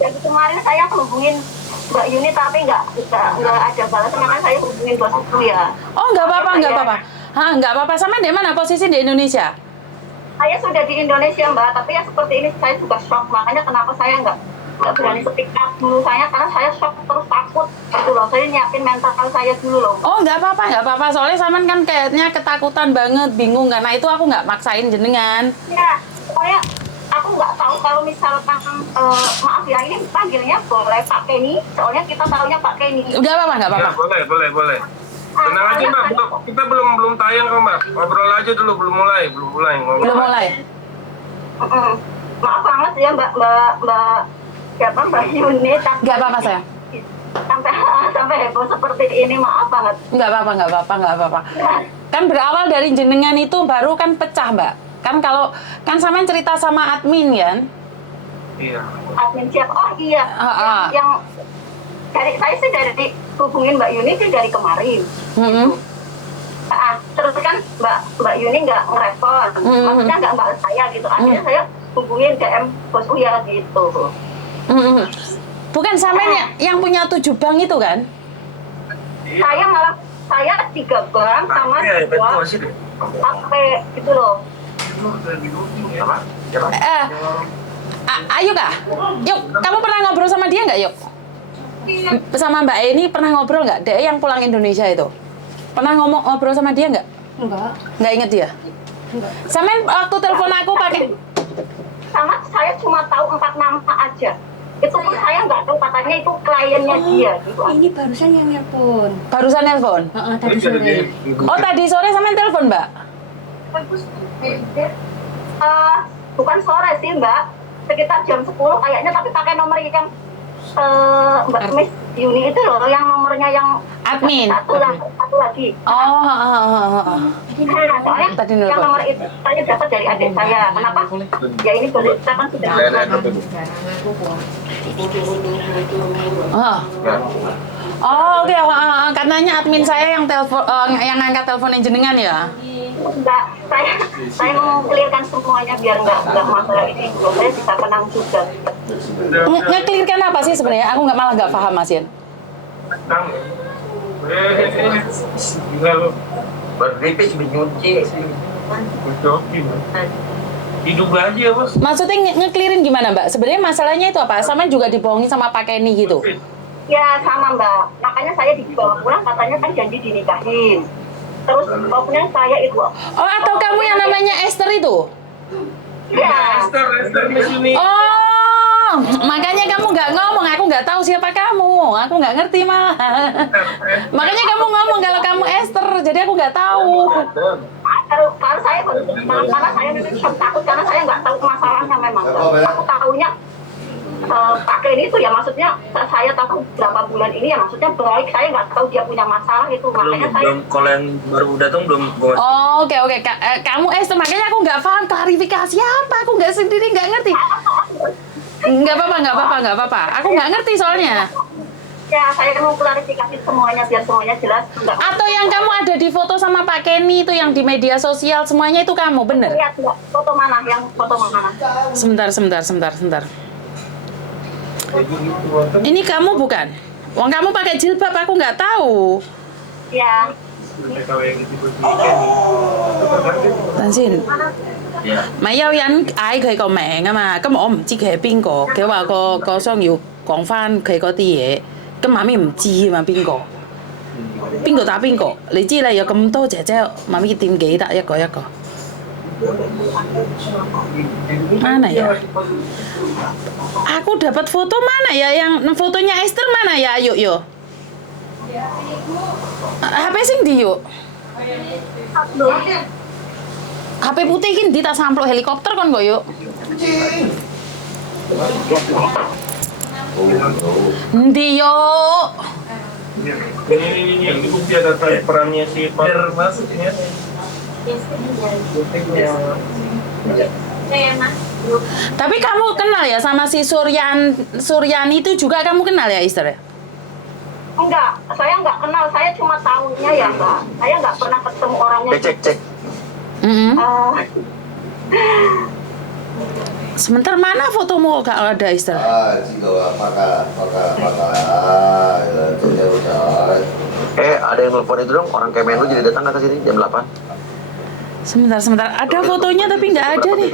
Jadi kemarin saya hubungin Mbak Yuni tapi nggak ada balasan, makanya saya hubungin bosku ya. Oh, nggak apa-apa, nggak apa-apa. Nggak apa-apa. Sama di mana posisi di Indonesia? Saya sudah di Indonesia Mbak, tapi ya seperti ini saya juga shock, makanya kenapa saya nggak berani speak up dulu saya, karena saya shock terus takut gitu loh, saya nyiapin mental saya dulu loh. Oh, nggak apa-apa, nggak apa-apa. Soalnya Saman kan kayaknya ketakutan banget, bingung, karena itu aku nggak maksain jenengan. Ya, pokoknya aku nggak tahu kalau misalkan maaf ya, ini panggilnya boleh Pak Kenny, soalnya kita tahunya Pak Kenny. Nggak apa-apa, nggak apa-apa. Ya, boleh. Tenang aja Mbak, kita belum tayang kok Mbak. Ngobrol aja dulu, belum mulai ngobrol. Belum mulai. Maaf banget ya Mbak siapa Mbak Yuni. Nggak apa-apa saya. Sampai heboh seperti ini, maaf banget. Nggak apa-apa. Kan berawal dari jenengan itu baru kan pecah Mbak. Kan Saman cerita sama admin kan? Iya. Admin siapa? Oh iya. Yang saya sih dari hubungin Mbak Yuni sih dari kemarin. Terus kan Mbak Yuni nggak ngerespon, maksudnya nggak balas saya gitu. Akhirnya saya hubungin DM bos Uya gitu. Bukan Saman yang punya 7 bank itu kan? Saya 3 bank sama 2 HP gitu loh. Ayo Kak, yuk kamu pernah ngobrol sama dia nggak yuk? Sama Mbak Eni pernah ngobrol nggak? Dia yang pulang Indonesia itu pernah ngobrol sama dia nggak? Nggak inget dia? Enggak. Samen waktu telepon aku pakai Sama saya cuma tahu 4 nama aja. Itu pun saya nggak tahu, katanya itu kliennya dia gitu. Ini barusan yang nelpon. barusan telepon. Tadi sore. Oh tadi sore Samen telepon Mbak? Bukan sore sih Mbak, sekitar jam 10 kayaknya, tapi pakai nomor yang Mbak Miss Yuni itu loh, yang nomornya yang Admin. satu lagi. Soalnya Tadi yang nelpon. nomor itu saya dapat dari adik saya. Kenapa? Ya ini kita kan sudah Oke. Katanya admin saya yang telepon, yang ngangkat teleponnya jenengan ya? enggak, saya mau clearkan semuanya biar enggak masalah ini, saya bisa tenang juga. Nge-clearkan apa sih sebenarnya? Aku malah nggak paham Mas Yen. Gila lu. Berlipis menyuci. Hidup aja bos. Maksudnya nge-clearin gimana Mbak? Sebenarnya masalahnya itu apa? Sama juga dibohongi sama Pak Kenny gitu? Ya sama Mbak, makanya saya dibawa pulang, katanya kan janji dinikahin. Terus pokoknya saya itu. Oh atau kamu yang namanya Esther itu? Ya. Esther di sini. Oh, makanya kamu nggak ngomong, aku nggak tahu siapa kamu, aku nggak ngerti malah. Makanya kamu ngomong kalau kamu Esther, jadi aku nggak tahu. Kalau saya baru karena saya memang takut, karena saya nggak tahu masalahnya memang. Aku tahunya Pak Kenny itu ya, maksudnya saya tahu berapa bulan ini ya, maksudnya baik, saya nggak tahu dia punya masalah itu, makanya saya. Belum, kalau yang baru datang belum gua. Oh, oke. Kamu Esther, makanya aku nggak paham klarifikasi apa, aku nggak sendiri nggak ngerti. Nggak apa-apa. Aku nggak ngerti soalnya. Ya, saya mau klarifikasi semuanya biar semuanya jelas. Atau yang kamu ada di foto sama Pak Kenny itu yang di media sosial semuanya itu kamu, bener? Lihat enggak, foto mana? Yang foto mana? Sebentar. Ini kamu bukan? Wong kamu pakai jilbab, aku nggak tahu. Ya. Kalau yang itu Tansin. 咪有人嗌佢個名啊嘛，咁我唔知佢係邊個，佢話個商要講翻佢嗰啲嘢，咁媽咪唔知啊嘛邊個打邊個，你知啦，有咁多姐姐，媽咪點記得一個一個？Mana ya? Aku dapat foto mana ya? Yang fotonya Esther mana ya? Yuk. HP sing di yuk. HP putih ini di tas amplop helikopter kan kok yuk. Ndi yuk. ini yang bukti ada perannya si Pak maksudnya. Tapi kamu kenal ya sama si Suryani itu juga kamu kenal ya Esther? Enggak, saya nggak kenal, saya cuma tahunya ya Mbak. Saya nggak pernah ketemu orangnya. Cek. Sebentar, mana fotomu kok gak ada Esther? Ada yang nelfon itu dong, orang Kemenlu jadi datang ke sini jam 8. Sebentar. Ada fotonya tapi nggak ada nih.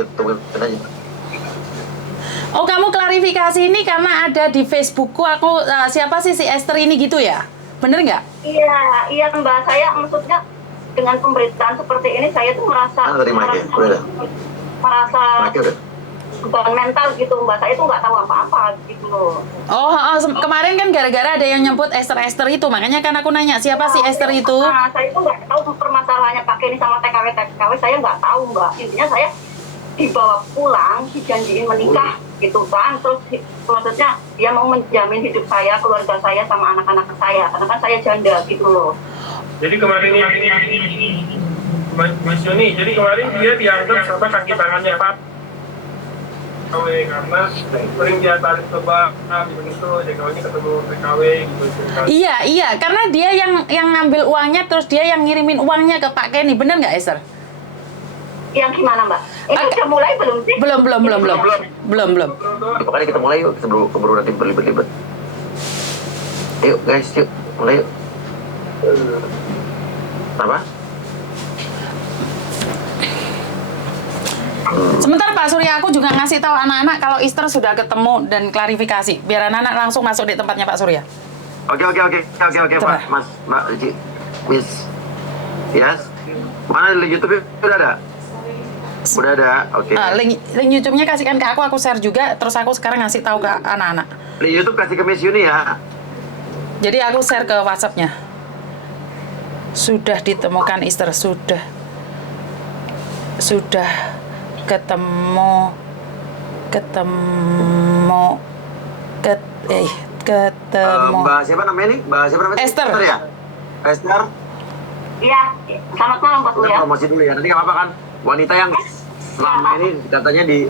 Oh, kamu klarifikasi ini karena ada di Facebookku. Aku siapa sih si Esther ini gitu ya? Bener nggak? Iya Mbak, saya maksudnya dengan pemberitaan seperti ini saya tuh merasa beban mental gitu Mbak. Saya tuh nggak tahu apa-apa gitu loh. Kemarin kan gara-gara ada yang nyebut Esther itu, makanya kan aku nanya siapa sih Esther itu? Nah, saya tuh nggak tahu permasalahannya pakai ini sama TKW, saya nggak tahu Mbak. Intinya saya dibawa pulang, dijanjiin menikah gitu kan, terus maksudnya dia mau menjamin hidup saya, keluarga saya sama anak-anak saya, karena kan saya janda gitu loh. Jadi kemarin ini Mas Yoni, jadi kemarin dia dianggap sama kaki tangannya Pak. Karena sering dia tarik ke bak, begitu, TKW-nya ketemu TKW gitu. Iya, karena dia yang ngambil uangnya, terus dia yang ngirimin uangnya ke Pak Kenny, bener nggak Esther? Yang gimana Mbak? Ini udah mulai belum sih? Belum. Makanya kita mulai yuk, keburu nanti berlibet-libet. Yuk guys, yuk mulai yuk. Apa? Sebentar Pak Surya, aku juga ngasih tahu anak-anak kalau Esther sudah ketemu dan klarifikasi. Biar anak-anak langsung masuk di tempatnya Pak Surya. Oke Pak, Mas, Mbak Cici, Miss, yes. Mana link YouTube udah ada? Udah ada, oke. Link YouTube-nya kasihkan ke aku share juga. Terus aku sekarang ngasih tahu ke anak-anak. Link YouTube kasih ke Miss Yuni ya. Jadi aku share ke WhatsApp-nya. Sudah ditemukan Esther, sudah ketemu Mbak siapa namanya nih? Esther ya? Esther? Iya, selamat malam Pak Surya. Promosi dulu ya, nanti nggak apa-apa kan? Wanita yang selama ini katanya di...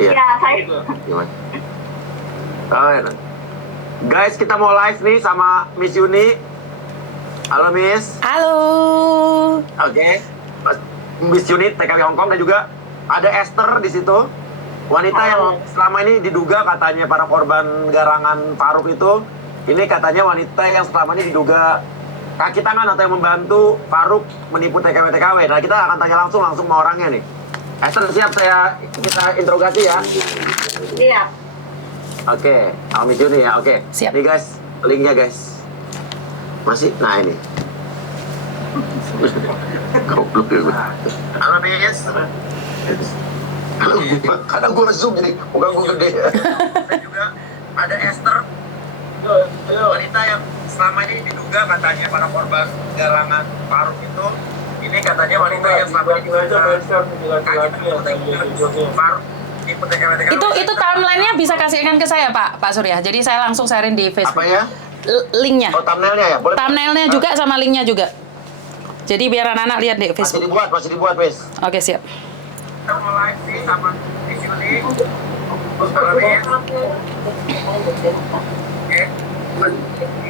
Iya, saya... Guys, kita mau live nih sama Miss Yuni. Halo Miss. Halo. Oke. Miss Yuni TKW Hongkong, dan juga ada Esther di situ. Wanita yang selama ini diduga katanya para korban garangan Faruk itu, ini katanya wanita yang selama ini diduga kaki tangan atau yang membantu Faruk menipu TKW. Nah, kita akan tanya langsung sama orangnya nih. Esther siap kita interogasi ya? Iya. Oke, Miss Yuni ya, oke. Siap. Nih guys, linknya guys. Masih, nah ini. Goblok ya gue. Halo Miss. Karena gue nge-zoom jadi muka gue gede ya. Dan juga ada Esther, wanita yang selama ini diduga katanya para korban galangan Faruk itu. Ini katanya wanita yang selama ini itu timeline-nya bisa kasihkan ke saya Pak Surya. Jadi saya langsung sharein di Facebook. Apa ya? Linknya. Oh, thumbnailnya ya? Boleh. Thumbnailnya juga sama linknya juga. Jadi biar anak-anak lihat di Facebook. Masih dibuat, Miss. Oke, siap. Kita mulai nih sama Miss Yuni.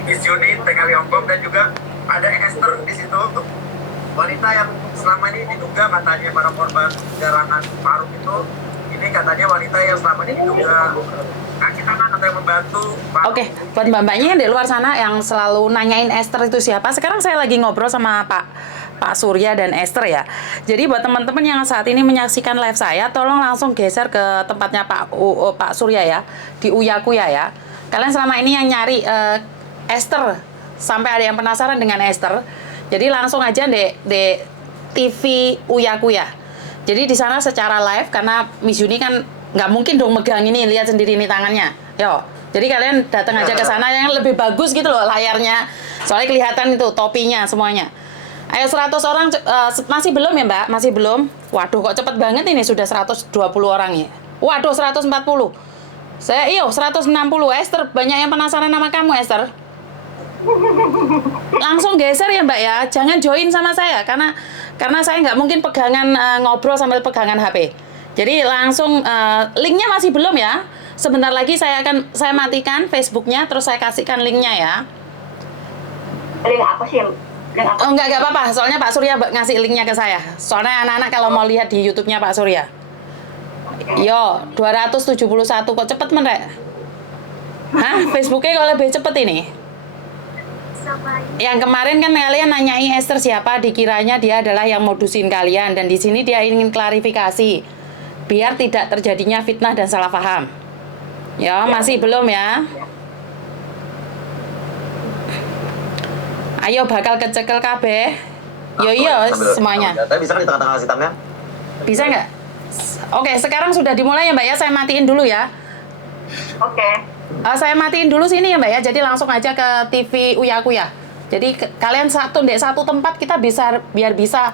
Miss Yuni, TKW Hongkong, dan juga ada Esther di situ. Wanita yang selama ini diduga katanya para korban garangan Faruk itu. Ini katanya wanita yang selama ini diduga kaki tangan atau yang membantu Faruk. Oke, buat mbak-mbaknya yang di luar sana yang selalu nanyain Esther itu siapa, sekarang saya lagi ngobrol sama Pak Surya dan Esther ya. Jadi buat teman-teman yang saat ini menyaksikan live saya, tolong langsung geser ke tempatnya Pak Surya ya, di Uya Kuya ya. Kalian selama ini yang nyari Esther, sampai ada yang penasaran dengan Esther, jadi langsung aja di TV Uya Kuya. Jadi di sana secara live, karena Miss Yuni kan nggak mungkin dong megang ini, lihat sendiri ini tangannya. Yo, jadi kalian datang aja ke sana yang lebih bagus gitu loh layarnya. Soalnya kelihatan itu topinya semuanya. Ayo 100 orang, masih belum ya Mbak? Masih belum? Waduh kok cepet banget ini, sudah 120 orang ya. Waduh 140. Saya 160. Esther, banyak yang penasaran sama kamu Esther. Langsung geser ya Mbak ya, jangan join sama saya karena saya nggak mungkin pegangan ngobrol sambil pegangan HP. Jadi langsung linknya masih belum ya. Sebentar lagi saya matikan Facebooknya, terus saya kasihkan linknya ya. Link apa sih? Oh enggak apa-apa, soalnya Pak Surya ngasih linknya ke saya. Soalnya anak-anak kalau mau lihat di YouTube-nya Pak Surya. Yo, 271 kok cepet men rek? Hah, Facebooknya kok lebih cepet ini? Yang kemarin kan kalian nanyai Esther siapa, dikiranya dia adalah yang modusin kalian, dan di sini dia ingin klarifikasi biar tidak terjadinya fitnah dan salah paham. Ya, masih belum ya? Ayo bakal kecekel kabeh. Yo yo semuanya. Tapi bisa kan di tengah-tengah hitamnya? Bisa nggak? Oke, sekarang sudah dimulai ya Mbak ya. Saya matiin dulu ya. Oke. Saya matiin dulu sini ya Mbak ya. Jadi langsung aja ke TV Uya Kuya. Jadi kalian satu tempat kita bisa biar bisa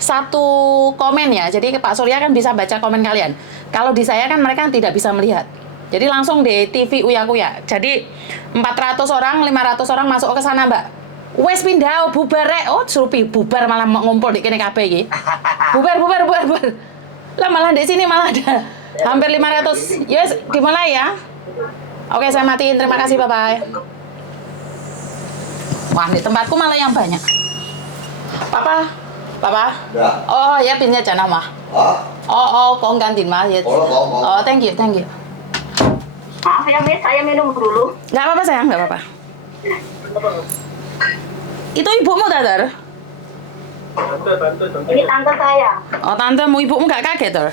satu komen ya. Jadi Pak Surya kan bisa baca komen kalian. Kalau di saya kan mereka tidak bisa melihat. Jadi langsung di TV Uya Kuya. Jadi 400 orang, 500 orang masuk ke sana Mbak. Wes pindah bubar rek. Oh, suruh bubar malah ngumpul di kene kabeh iki. Bubar. Lah malah di sini malah ada hampir 500. Yes, dimulai ya. Oke, saya matiin. Terima kasih, bye-bye. Wah, di tempatku malah yang banyak. Papa. Ya. Oh, ya pinnya jangan mah. Hah? Oh, kong gantiin mah ya. Oh, thank you. Maaf ya, Miss, saya minum dulu. Nggak apa-apa sayang, nggak apa-apa. Itu ibumu, Tater? Ini tante saya. Oh, tante, mau ibumu nggak kaget, Ter?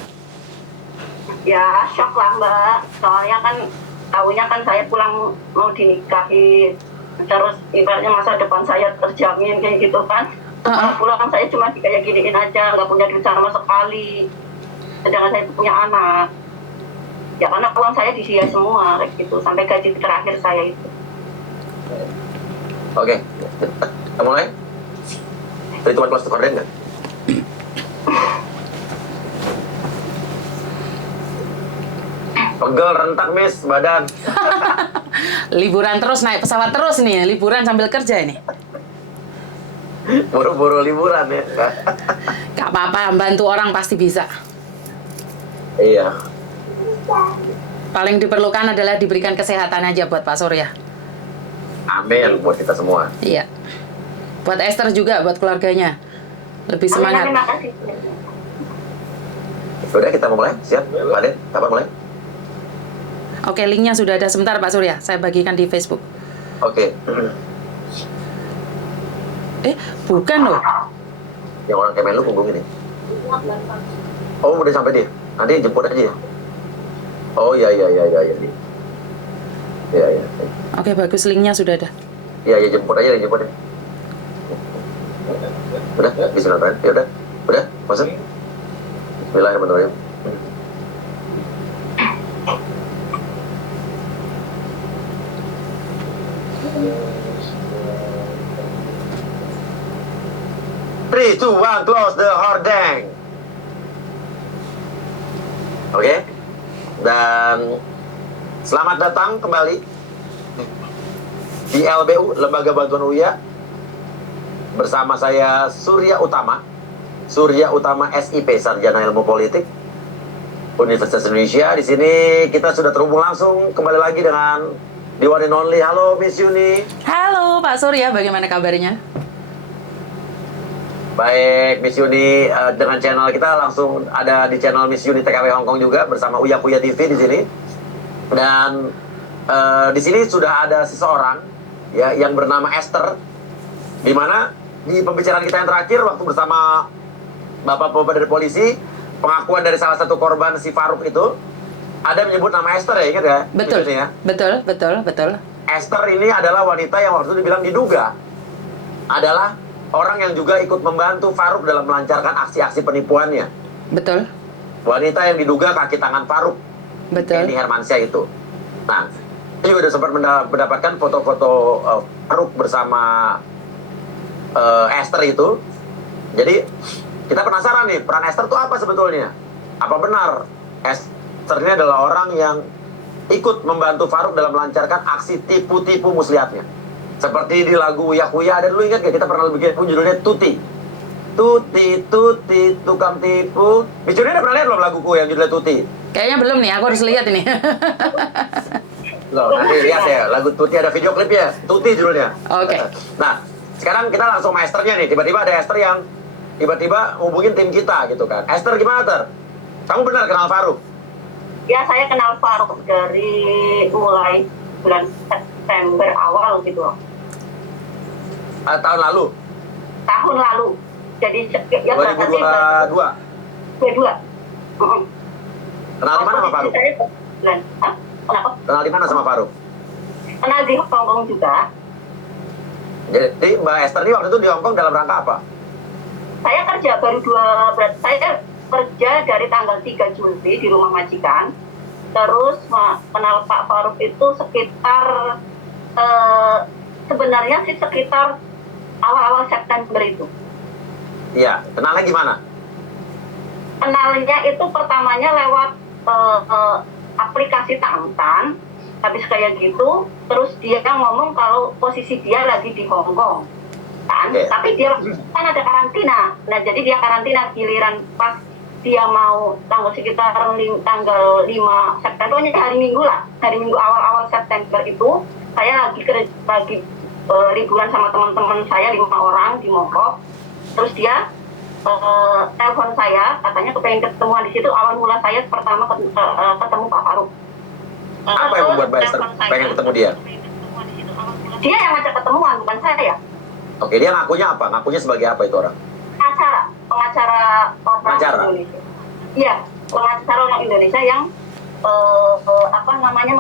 Ya, shock lah, Mbak. Soalnya kan, tahunya kan saya pulang mau dinikahi. Terus ibaratnya masa depan saya terjamin kayak gitu kan. Kalau pulang saya cuma kayak giniin aja, nggak punya duit sama sekali. Sedangkan saya punya anak. Ya karena uang saya disia semua, kayak gitu. Sampai gaji terakhir saya itu. Oke, kita mulai. Tadi tuan kelas tukar nggak? Pegel, rentak, Miss, badan. Liburan terus, naik pesawat terus nih. Liburan sambil kerja ini. Buru-buru liburan ya. Gak apa-apa, bantu orang pasti bisa. Iya. Paling diperlukan adalah diberikan kesehatan aja buat Pak Surya. Amin buat kita semua. Iya. Buat Esther juga, buat keluarganya. Lebih semangat. Terima kasih. Udah, kita mau mulai? Siap? Pak Den, kapan mulai? Oke, linknya sudah ada. Sebentar Pak Surya, saya bagikan di Facebook. Oke. Bukan loh. Yang orang Kemenlu punggung ini. Oh, udah sampai dia. Nanti jemput aja ya. Oh, iya. Iya. Oke, bagus, linknya sudah ada. Iya, jemput aja. Udah, bismillah. Ya udah, masuk. Bismillahirrahmanirrahim. Three, two, one, close the hordeng. Oke. Dan selamat datang kembali di LBU, Lembaga Bantuan Uya, bersama saya Surya Utama SIP, Sarjana Ilmu Politik Universitas Indonesia. Di sini kita sudah terhubung langsung kembali lagi dengan the one and only. Halo Miss Yuni. Halo Pak Surya, bagaimana kabarnya? Baik, Miss Yuni, dengan channel kita langsung ada di channel Miss Yuni TKW Hongkong juga bersama Uya Kuya TV di sini. Dan di sini sudah ada seseorang ya yang bernama Esther, di mana di pembicaraan kita yang terakhir waktu bersama Bapak-bapak dari polisi, pengakuan dari salah satu korban si Faruk itu ada menyebut nama Esther ya, ingat ya? Betul. Ya? Betul. Esther ini adalah wanita yang waktu itu dibilang diduga adalah orang yang juga ikut membantu Faruk dalam melancarkan aksi-aksi penipuannya. Betul. Wanita yang diduga kaki tangan Faruk. Betul. Eni Hermansyah itu. Nah, saya juga sudah sempat mendapatkan foto-foto Faruk bersama Esther itu. Jadi kita penasaran nih, peran Esther itu apa sebetulnya? Apa benar Esther ini adalah orang yang ikut membantu Faruk dalam melancarkan aksi tipu-tipu muslihatnya? Seperti di lagu Uya Kuya, ada dulu, ingat gak? Kita pernah bikin judulnya Tuti, tukang tipu. Bicara ada pernah lihat belum laguku yang judulnya Tuti? Kayaknya belum nih, aku harus lihat ini. Loh, nanti lihat ya, lagu Tuti ada video klipnya, Tuti judulnya. Oke. Nah, sekarang kita langsung sama Esthernya nih. Tiba-tiba ada Esther yang tiba-tiba hubungin tim kita gitu kan. Esther, gimana Ter? Kamu benar kenal Faruk? Ya, saya kenal Faruk dari mulai bulan September awal gitu loh. Tahun lalu, Tahun lalu. Jadi ya 2022. 22. Kenal di mana sama Faruk? Saya bulan. Hah? Kenapa? Kenal di mana sama Faruk? Kenal di Hong Kong juga. Jadi Mbak Esther ini waktu itu di Hong Kong dalam rangka apa? Saya kerja saya kerja dari tanggal 3 Juli di rumah majikan. Terus kenal Pak Faruk itu sekitar sebenarnya sih sekitar awal-awal September itu. Iya, kenalnya gimana? Kenalnya itu pertamanya lewat aplikasi Tantan. Habis kayak gitu, terus dia ngomong kalau posisi dia lagi di Hong Kong. Kan? Tapi dia kan ada karantina. Nah, jadi dia karantina giliran pas dia mau sekitar tanggal 5 September, hari Minggu lah. Hari Minggu awal-awal September itu, saya lagi liburan sama teman-teman saya 5 orang di Mongkok. Terus dia telepon saya, katanya kepengen ketemuan di situ. Awal mula saya pertama ketemu Pak Faruk. Apa yang membuat Mbak Esther pengen ketemu dia? Dia yang ngajak ketemuan, bukan saya. Oke, dia ngakunya apa? Ngakunya sebagai apa itu orang? Pengacara orang Indonesia. Iya, pengacara orang Indonesia yang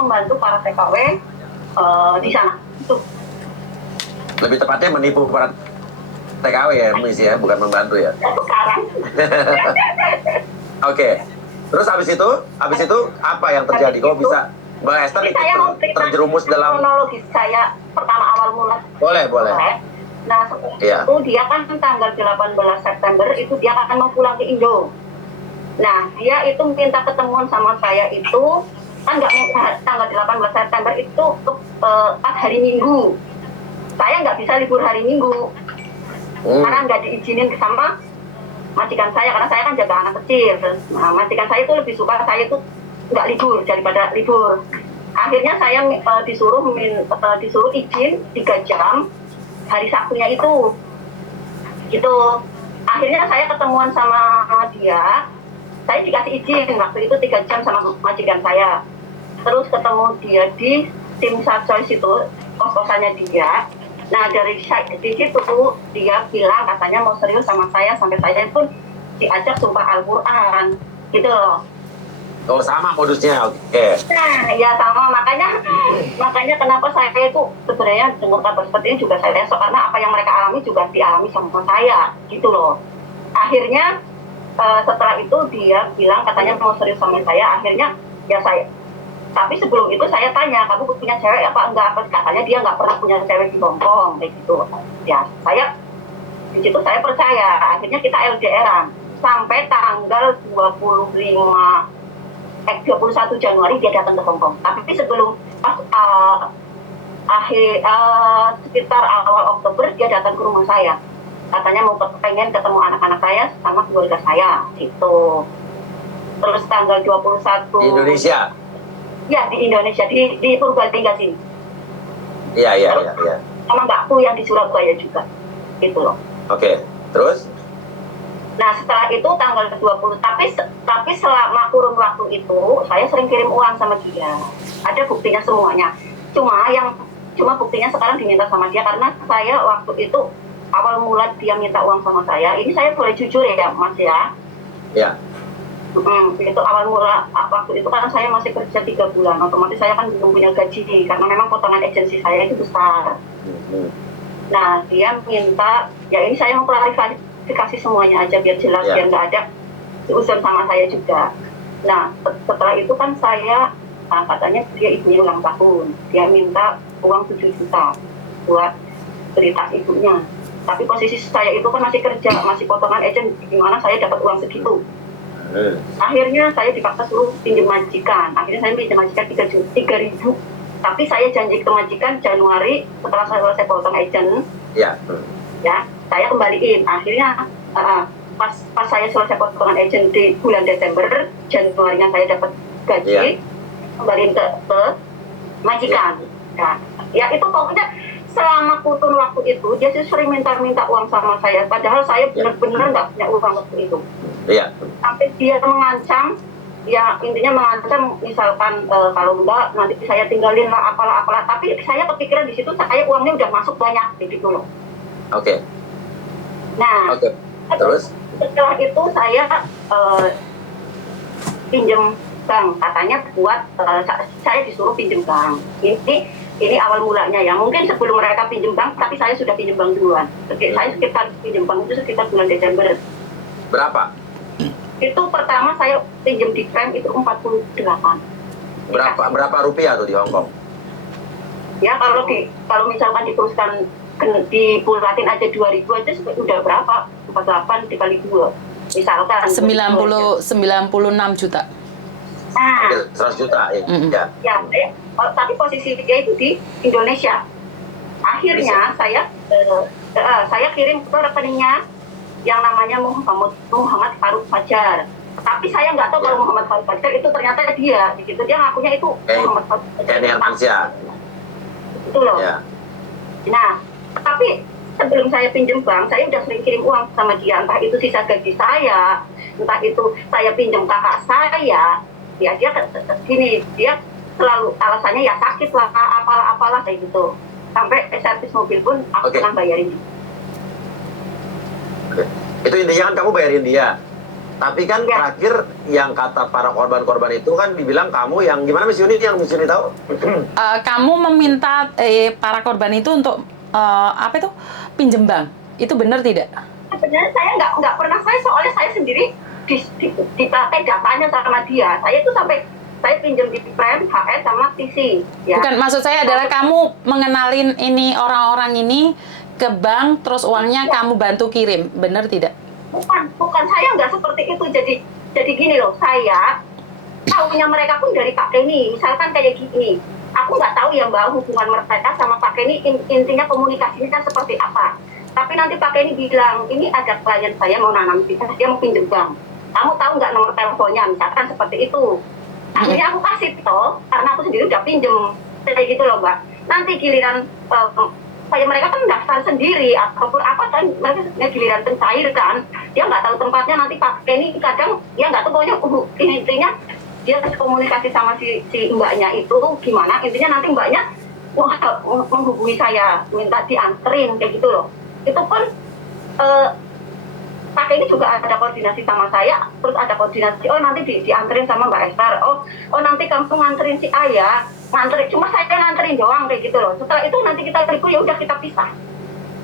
membantu para TKW di sana. Itu. Lebih tepatnya menipu para TKW ya, Miss ya, bukan membantu ya. Sekarang. Oke. Terus habis itu apa yang terjadi? Kok bisa Mbak Esther Jadi saya mau cerita terjerumus dalam kronologis saya pertama awal mula. Boleh. Nah, setelah Iya. itu dia kan tanggal 18 September itu dia akan mau pulang ke Indo. Nah, dia itu minta ketemuan sama saya itu kan nggak mau tanggal 18 September itu pas hari Minggu. Saya nggak bisa libur hari Minggu karena nggak diizinin sama majikan saya, karena saya kan jaga anak kecil. Nah, majikan saya itu lebih suka saya itu nggak libur daripada libur. Akhirnya saya disuruh izin 3 jam hari Sabtunya itu. Gitu. Akhirnya saya ketemuan sama dia. Saya dikasih izin waktu itu 3 jam sama majikan saya. Terus ketemu dia di Tim Sarjois itu, kos-kosannya dia. Nah, di situ dia bilang katanya mau serius sama saya, sampai saya pun diajak sumpah Al-Quran gitu loh. Oh, sama modusnya, oke. Nah, ya sama, makanya kenapa saya itu sebenarnya dengar kabar seperti ini juga saya esok, karena apa yang mereka alami juga dialami sama saya gitu loh. Akhirnya setelah itu dia bilang katanya mau serius sama saya, akhirnya ya saya. Tapi sebelum itu saya tanya, kamu punya cewek apa enggak? Katanya dia nggak pernah punya cewek di Hongkong, kayak gitu. Ya, di situ saya percaya. Akhirnya kita LDR-an sampai tanggal 21 Januari dia datang ke Hongkong. Tapi sebelum pas sekitar awal Oktober dia datang ke rumah saya. Katanya mau pengen ketemu anak-anak saya sama keluarga saya, gitu. Terus tanggal 21 di Indonesia. Ya, di Indonesia, di Purbalingga sini. Iya. Sama mbakku yang di Surabaya juga, gitu loh. Oke, terus? Nah, setelah itu tanggal 20, tapi selama kurun waktu itu, saya sering kirim uang sama dia. Ada buktinya semuanya. Cuma buktinya sekarang diminta sama dia, karena saya waktu itu, awal mula dia minta uang sama saya, ini saya boleh jujur ya, Mas ya? Ya. Itu awal mula waktu itu karena saya masih kerja 3 bulan, otomatis saya kan belum punya gaji karena memang potongan agensi saya itu besar. Nah, dia minta, ya ini saya mau klarifikasi semuanya aja biar jelas, biar nggak ada diusul sama saya juga. Nah, setelah itu kan saya katanya dia ibunya ulang tahun, dia minta uang 7 juta buat beli tas ibunya. Tapi posisi saya itu kan masih kerja, masih potongan agent, gimana saya dapat uang segitu. Akhirnya saya dipaksa suruh pinjam majikan. Akhirnya saya pinjam majikan 3.000. Tapi saya janji ke majikan Januari setelah saya selesai potong agent. Ya, saya kembaliin. Akhirnya pas saya selesai potongan agent di bulan Desember, Januarinya saya dapat gaji, kembaliin ke majikan. Nah, ya itu pokoknya selama kurun waktu itu dia sering minta uang sama saya. Padahal saya benar-benar nggak punya uang waktu itu. Iya. Sampai dia mengancam ya intinya mengancam misalkan kalau enggak nanti saya tinggalin lah apalah, tapi saya kepikiran di situ saya uangnya udah masuk banyak gitu loh. Oke. Nah, Oke. Terus? setelah itu saya pinjem bank, katanya buat saya disuruh pinjem bank. Ini awal mulanya ya. Mungkin sebelum mereka pinjem bank, tapi saya sudah pinjem bank duluan. Saya sekitar pinjem bank itu sekitar bulan Desember. Berapa? Itu pertama saya pinjem di Prime itu 48. Berapa rupiah tuh di Hong Kong? Ya kalau misalkan diteruskan dibulatin aja 2.000 aja udah berapa? 48 dikali 2. Misalkan 96 juta. Nah, 100 juta ya. ya, tapi posisi dia itu di Indonesia. Akhirnya saya kirim ke rekeningnya yang namanya Muhammad Faruk Fajar. Tapi saya nggak tahu kalau Muhammad Faruk Fajar itu ternyata dia. Di situ dia ngakunya itu Muhammad Faruk Fajar. Kayak Hermansyah. Itu loh. Ya. Nah, tapi sebelum saya pinjam bank, saya udah sering kirim uang sama dia. Entah itu sisa gaji saya, entah itu saya pinjam kakak saya. Ya dia gini, dia selalu alasannya ya sakit lah, apalah kayak gitu. Sampai servis mobil pun aku pernah bayarin. Oke. Itu intinya kan kamu bayarin dia. Tapi kan terakhir yang kata para korban-korban itu kan dibilang kamu yang gimana Miss Yuni, yang Miss Yuni tahu? Kamu meminta para korban itu untuk apa itu pinjem bank. Itu benar tidak? Sebenarnya saya nggak pernah, soalnya saya sendiri dipakai datanya sama dia. Saya itu sampai saya pinjam di Prime, HS sama TC. Ya. Bukan, maksud saya adalah kamu mengenalin ini orang-orang ini ke bank, terus uangnya kamu bantu kirim, benar tidak? Bukan, saya nggak seperti itu. Jadi gini loh, saya tahunya mereka pun dari Pak Kenny. Misalkan kayak gini, aku nggak tahu ya Mbak hubungan mereka sama Pak Kenny intinya komunikasinya kan seperti apa. Tapi nanti Pak Kenny bilang, ini ada klien saya mau nanam bisnis, dia mau pinjam bank. Kamu tahu nggak nomor teleponnya, misalkan seperti itu. Akhirnya aku kasih toh, karena aku sendiri udah pinjem. Kayak gitu loh Mbak. Nanti giliran kayak mereka kan daftar sendiri ataupun apa kan, mereka giliran pencair kan, dia nggak tahu tempatnya. Nanti Pak Kenny kadang dia nggak tahu, pokoknya intinya dia komunikasi sama si mbaknya itu gimana, intinya nanti mbaknya menghubungi saya minta dianterin kayak gitu loh. Itu pun Pak Kenny juga ada koordinasi sama saya, terus ada koordinasi nanti dianterin sama Mbak Esther, nanti kamu nganterin si Ayah, nganterin, cuma saya nganterin doang kayak gitu loh. Setelah itu nanti kita ya udah kita pisah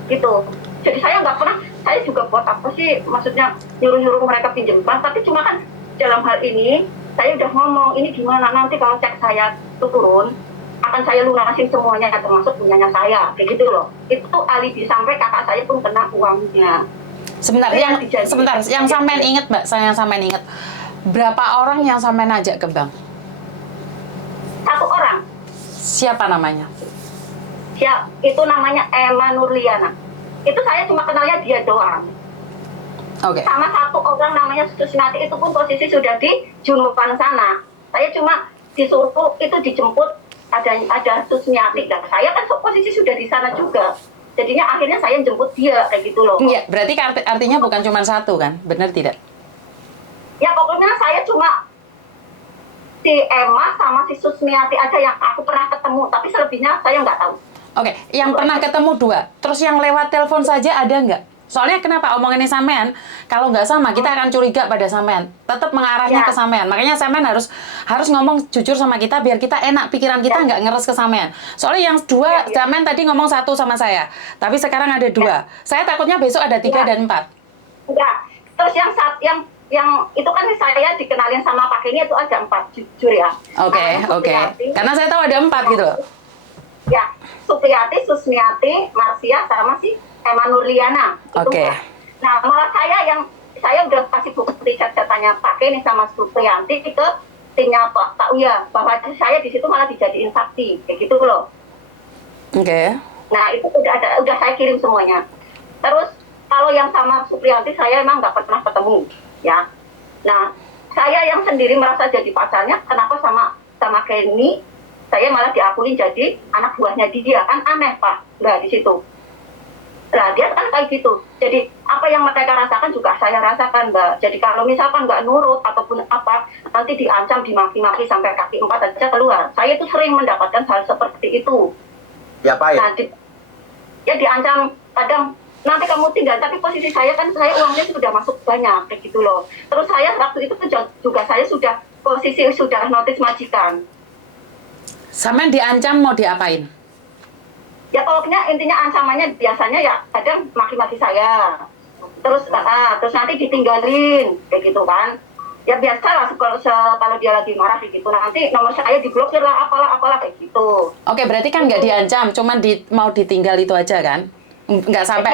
gitu. Jadi saya nggak pernah, saya juga buat apa sih, maksudnya nyuruh mereka pinjam bank. Tapi cuma kan dalam hal ini saya udah ngomong, ini gimana nanti kalau cek saya turun akan saya lunasin semuanya, termasuk punyanya saya kayak gitu loh. Itu alibi sampai kakak saya pun kena uangnya. Sebentar, yang sampean inget Mbak, saya yang sampean inget, berapa orang yang sampean ajak ke bank? 1 orang. Siapa namanya? Itu namanya Emma Nurliana. Itu saya cuma kenalnya dia doang. Oke. Sama 1 orang namanya Susnati, itu pun posisi sudah di Junupan sana. Saya cuma disuruh itu dijemput, ada Susnati. Dan saya kan posisi sudah di sana juga. Jadinya akhirnya saya jemput dia kayak gitu loh. Iya, berarti artinya bukan cuma 1 kan? Benar tidak? Ya pokoknya saya cuma si Emma sama si Susmiati aja yang aku pernah ketemu, tapi selebihnya saya nggak tahu. Oke, yang pernah ketemu 2, terus yang lewat telepon saja ada nggak? Soalnya kenapa omongannya sampean, kalau nggak sama kita akan curiga pada sampean, tetap mengarahnya ke sampean. Makanya sampean harus ngomong jujur sama kita biar kita enak, pikiran kita nggak ngeres ke sampean. Soalnya yang 2, sampean tadi ngomong 1 sama saya, tapi sekarang ada 2. Saya takutnya besok ada 3 dan 4. Enggak. Terus yang itu kan saya dikenalin sama Pak Kenny itu ada 4, jujur ya. Oke. Karena saya tahu ada 4 gitu loh. Ya, Supriyati, Susmiati, Marsia sama si Emma Nurliana. Oke. Nah, malah saya udah kasih bukti catatannya Pak Kenny sama Supriyanti ke timnya Pak Uya, bahwa saya di situ malah dijadiin saksi kayak gitu loh. Oke. Nah, itu udah saya kirim semuanya. Terus kalau yang sama Supriyanti saya emang nggak pernah ketemu, ya. Nah, saya yang sendiri merasa jadi pacarnya, kenapa sama Kenny saya malah diakuin jadi anak buahnya dia, kan aneh Pak, nggak di situ. Nah, dia kan kayak gitu. Jadi apa yang mereka rasakan juga saya rasakan, Mbak. Jadi kalau misalkan nggak nurut ataupun apa, nanti diancam, dimaki-maki sampai kaki 4 aja keluar. Saya itu sering mendapatkan hal seperti itu. Diapain? Nah, ya diancam kadang nanti kamu tinggal, tapi posisi saya kan saya uangnya sudah masuk banyak kayak gitu loh. Terus saya waktu itu juga saya sudah posisi sudah notis majikan. Sampean diancam mau diapain? Ya pokoknya intinya ancamannya biasanya ya kadang maki-maki saya, terus nanti ditinggalin kayak gitu kan. Ya biasalah kalau dia lagi marah kayak gitu, nanti nomor saya diblokir lah apalah kayak gitu. Oke, berarti kan nggak diancam, cuman mau ditinggal itu aja kan? Nggak sampai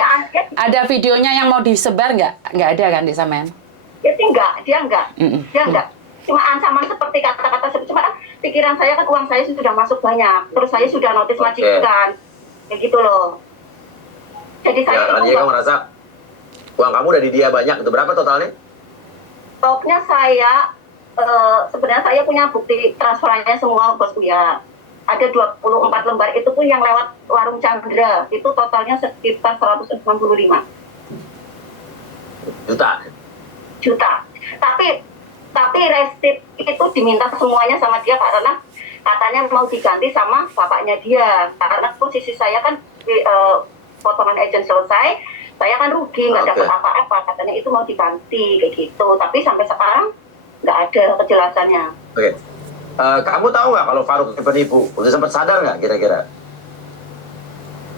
ada videonya yang mau disebar nggak ada kan di sampean? Ya sih dia enggak. Cuma ancaman seperti kata-kata cuma kan pikiran saya kan uang saya sudah masuk banyak, terus saya sudah notis majikan. Kayak gitu loh. Jadi saya dia kamu merasa uang kamu udah di dia banyak, itu berapa totalnya? Pokoknya saya sebenarnya saya punya bukti transferannya semua bosku ya. Ada 24 lembar, itu pun yang lewat warung Chandra, itu totalnya sekitar 165 juta. Tapi resip itu diminta semuanya sama dia karena katanya mau diganti sama bapaknya dia, karena posisi saya kan potongan agent selesai, saya kan rugi nggak dapat apa-apa, katanya itu mau diganti kayak gitu, tapi sampai sekarang nggak ada kejelasannya. Oke. Kamu tahu nggak kalau Faruk penipu? Udah sempat sadar nggak kira-kira?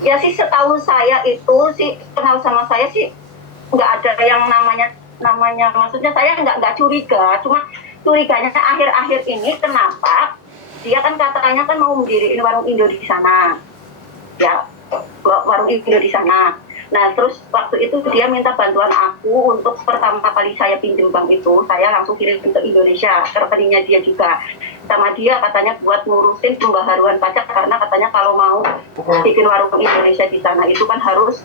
Ya sih setahu saya itu sih kenal sama saya sih nggak ada yang namanya maksudnya saya nggak curiga, cuma curiganya akhir-akhir ini kenapa dia kan katanya kan mau mendiriin warung Indo di sana, ya warung Indo di sana. Nah terus waktu itu dia minta bantuan aku untuk pertama kali saya pinjam bank itu, saya langsung kirim ke Indonesia, ke rekeningnya dia juga. Sama dia katanya buat ngurusin pembaharuan pajak, karena katanya kalau mau bikin warung Indonesia di sana itu kan harus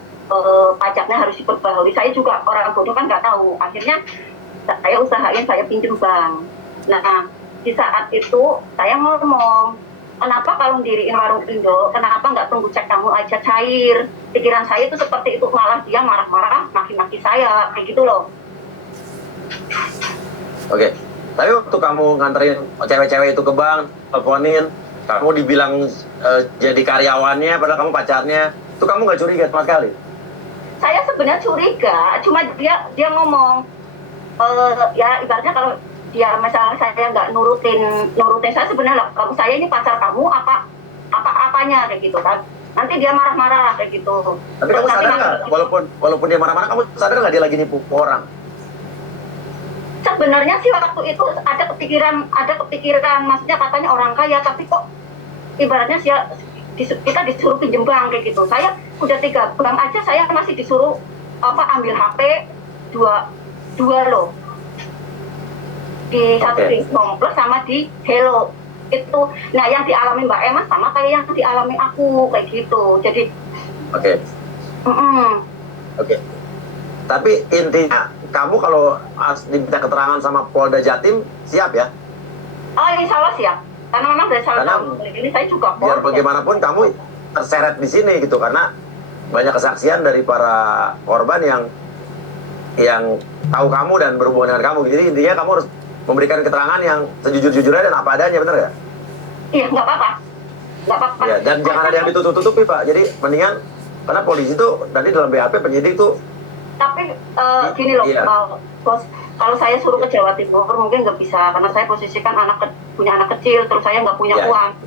pajaknya harus diperbaharui. Saya juga orang bodoh kan nggak tahu. Akhirnya saya usahain saya pinjam bank. Nah di saat itu saya ngomong, kenapa kalau diriin warung Indo, kenapa nggak tunggu cek kamu aja cair? Pikiran saya itu seperti itu, malah dia marah-marah, maki-maki saya, kayak gitu loh. Oke, tapi waktu kamu nganterin cewek-cewek itu ke bank, teleponin, kamu dibilang jadi karyawannya, padahal kamu pacarnya, itu kamu nggak curiga sama sekali? Saya sebenarnya curiga, cuma dia ngomong, ya ibaratnya kalau dia misalnya saya nggak nurutin saya sebenarnya kamu saya ini pacar kamu apanya kayak gitu kan, nanti dia marah-marah kayak gitu. Tapi kamu sadar nggak walaupun dia marah-marah, kamu sadar nggak dia lagi nipu orang? Sebenarnya sih waktu itu ada kepikiran maksudnya katanya orang kaya, tapi kok ibaratnya kita disuruh pinjem bank kayak gitu. Saya udah 3 bank aja saya masih disuruh ambil HP dua loh, di satu di Plus sama di Hello itu. Nah yang dialami Mbak Emma sama kayak yang dialami aku kayak gitu. Jadi Oke. Tapi intinya kamu kalau diminta keterangan sama Polda Jatim siap ya? Oh insya Allah siap, karena memang dari tahun ini saya juga biar bagaimanapun kamu terseret di sini gitu, karena banyak kesaksian dari para korban yang tahu kamu dan berhubungan dengan kamu. Jadi intinya kamu harus memberikan keterangan yang sejujur-jujurnya dan apa adanya, benar nggak? Iya, nggak apa-apa. Ya, dan jangan ada yang ditutup-tutupi, Pak. Jadi mendingan, karena polisi tuh nanti dalam BAP penyidik tuh. Tapi gini loh, bos, kalau saya suruh ke Jawa Timur mungkin nggak bisa, karena saya posisikan punya anak kecil, terus saya nggak punya uang.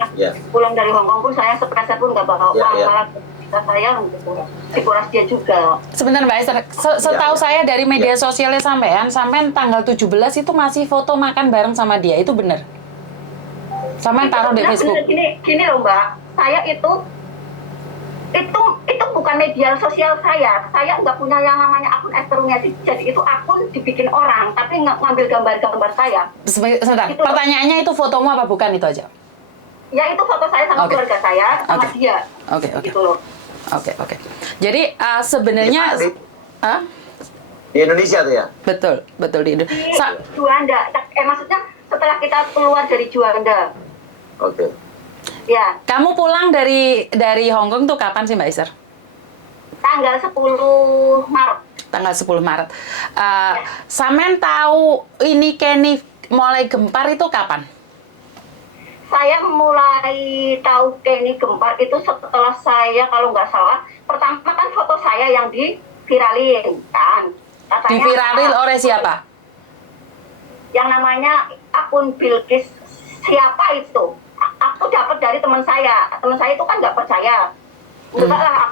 Pulang dari Hongkong pun saya sepeser pun nggak bawa uang, malah saya dikuras dia juga. Sebentar Mbak Esther, setahu saya dari media sosialnya sampean tanggal 17 itu masih foto makan bareng sama dia, itu benar? Sampean taruh di Facebook. Gini loh Mbak, saya itu bukan media sosial saya nggak punya yang namanya akun Esthernya, jadi itu akun dibikin orang, tapi ngambil gambar-gambar saya. Sebentar, gitu. Pertanyaannya itu fotomu apa bukan, itu aja? Ya itu foto saya sama keluarga saya, sama dia. Oke. Gitu loh. Oke. Jadi sebenarnya di Indonesia tuh ya? Betul di Indonesia. Di Juanda. Maksudnya setelah kita keluar dari Juanda. Oke. Ya. Kamu pulang dari Hong Kong tuh kapan sih Mbak Esther? Tanggal 10 Maret. Tanggal 10 Maret. Sampean tahu ini Kenny mulai gempar itu kapan? Saya mulai tahu Kenny gempar itu setelah saya, kalau nggak salah, pertama kan foto saya yang diviralin kan. Katanya, Diviralin oleh siapa? yang namanya akun Bilkis. Siapa itu? Aku dapat dari teman saya itu kan nggak percaya. Enggak lah,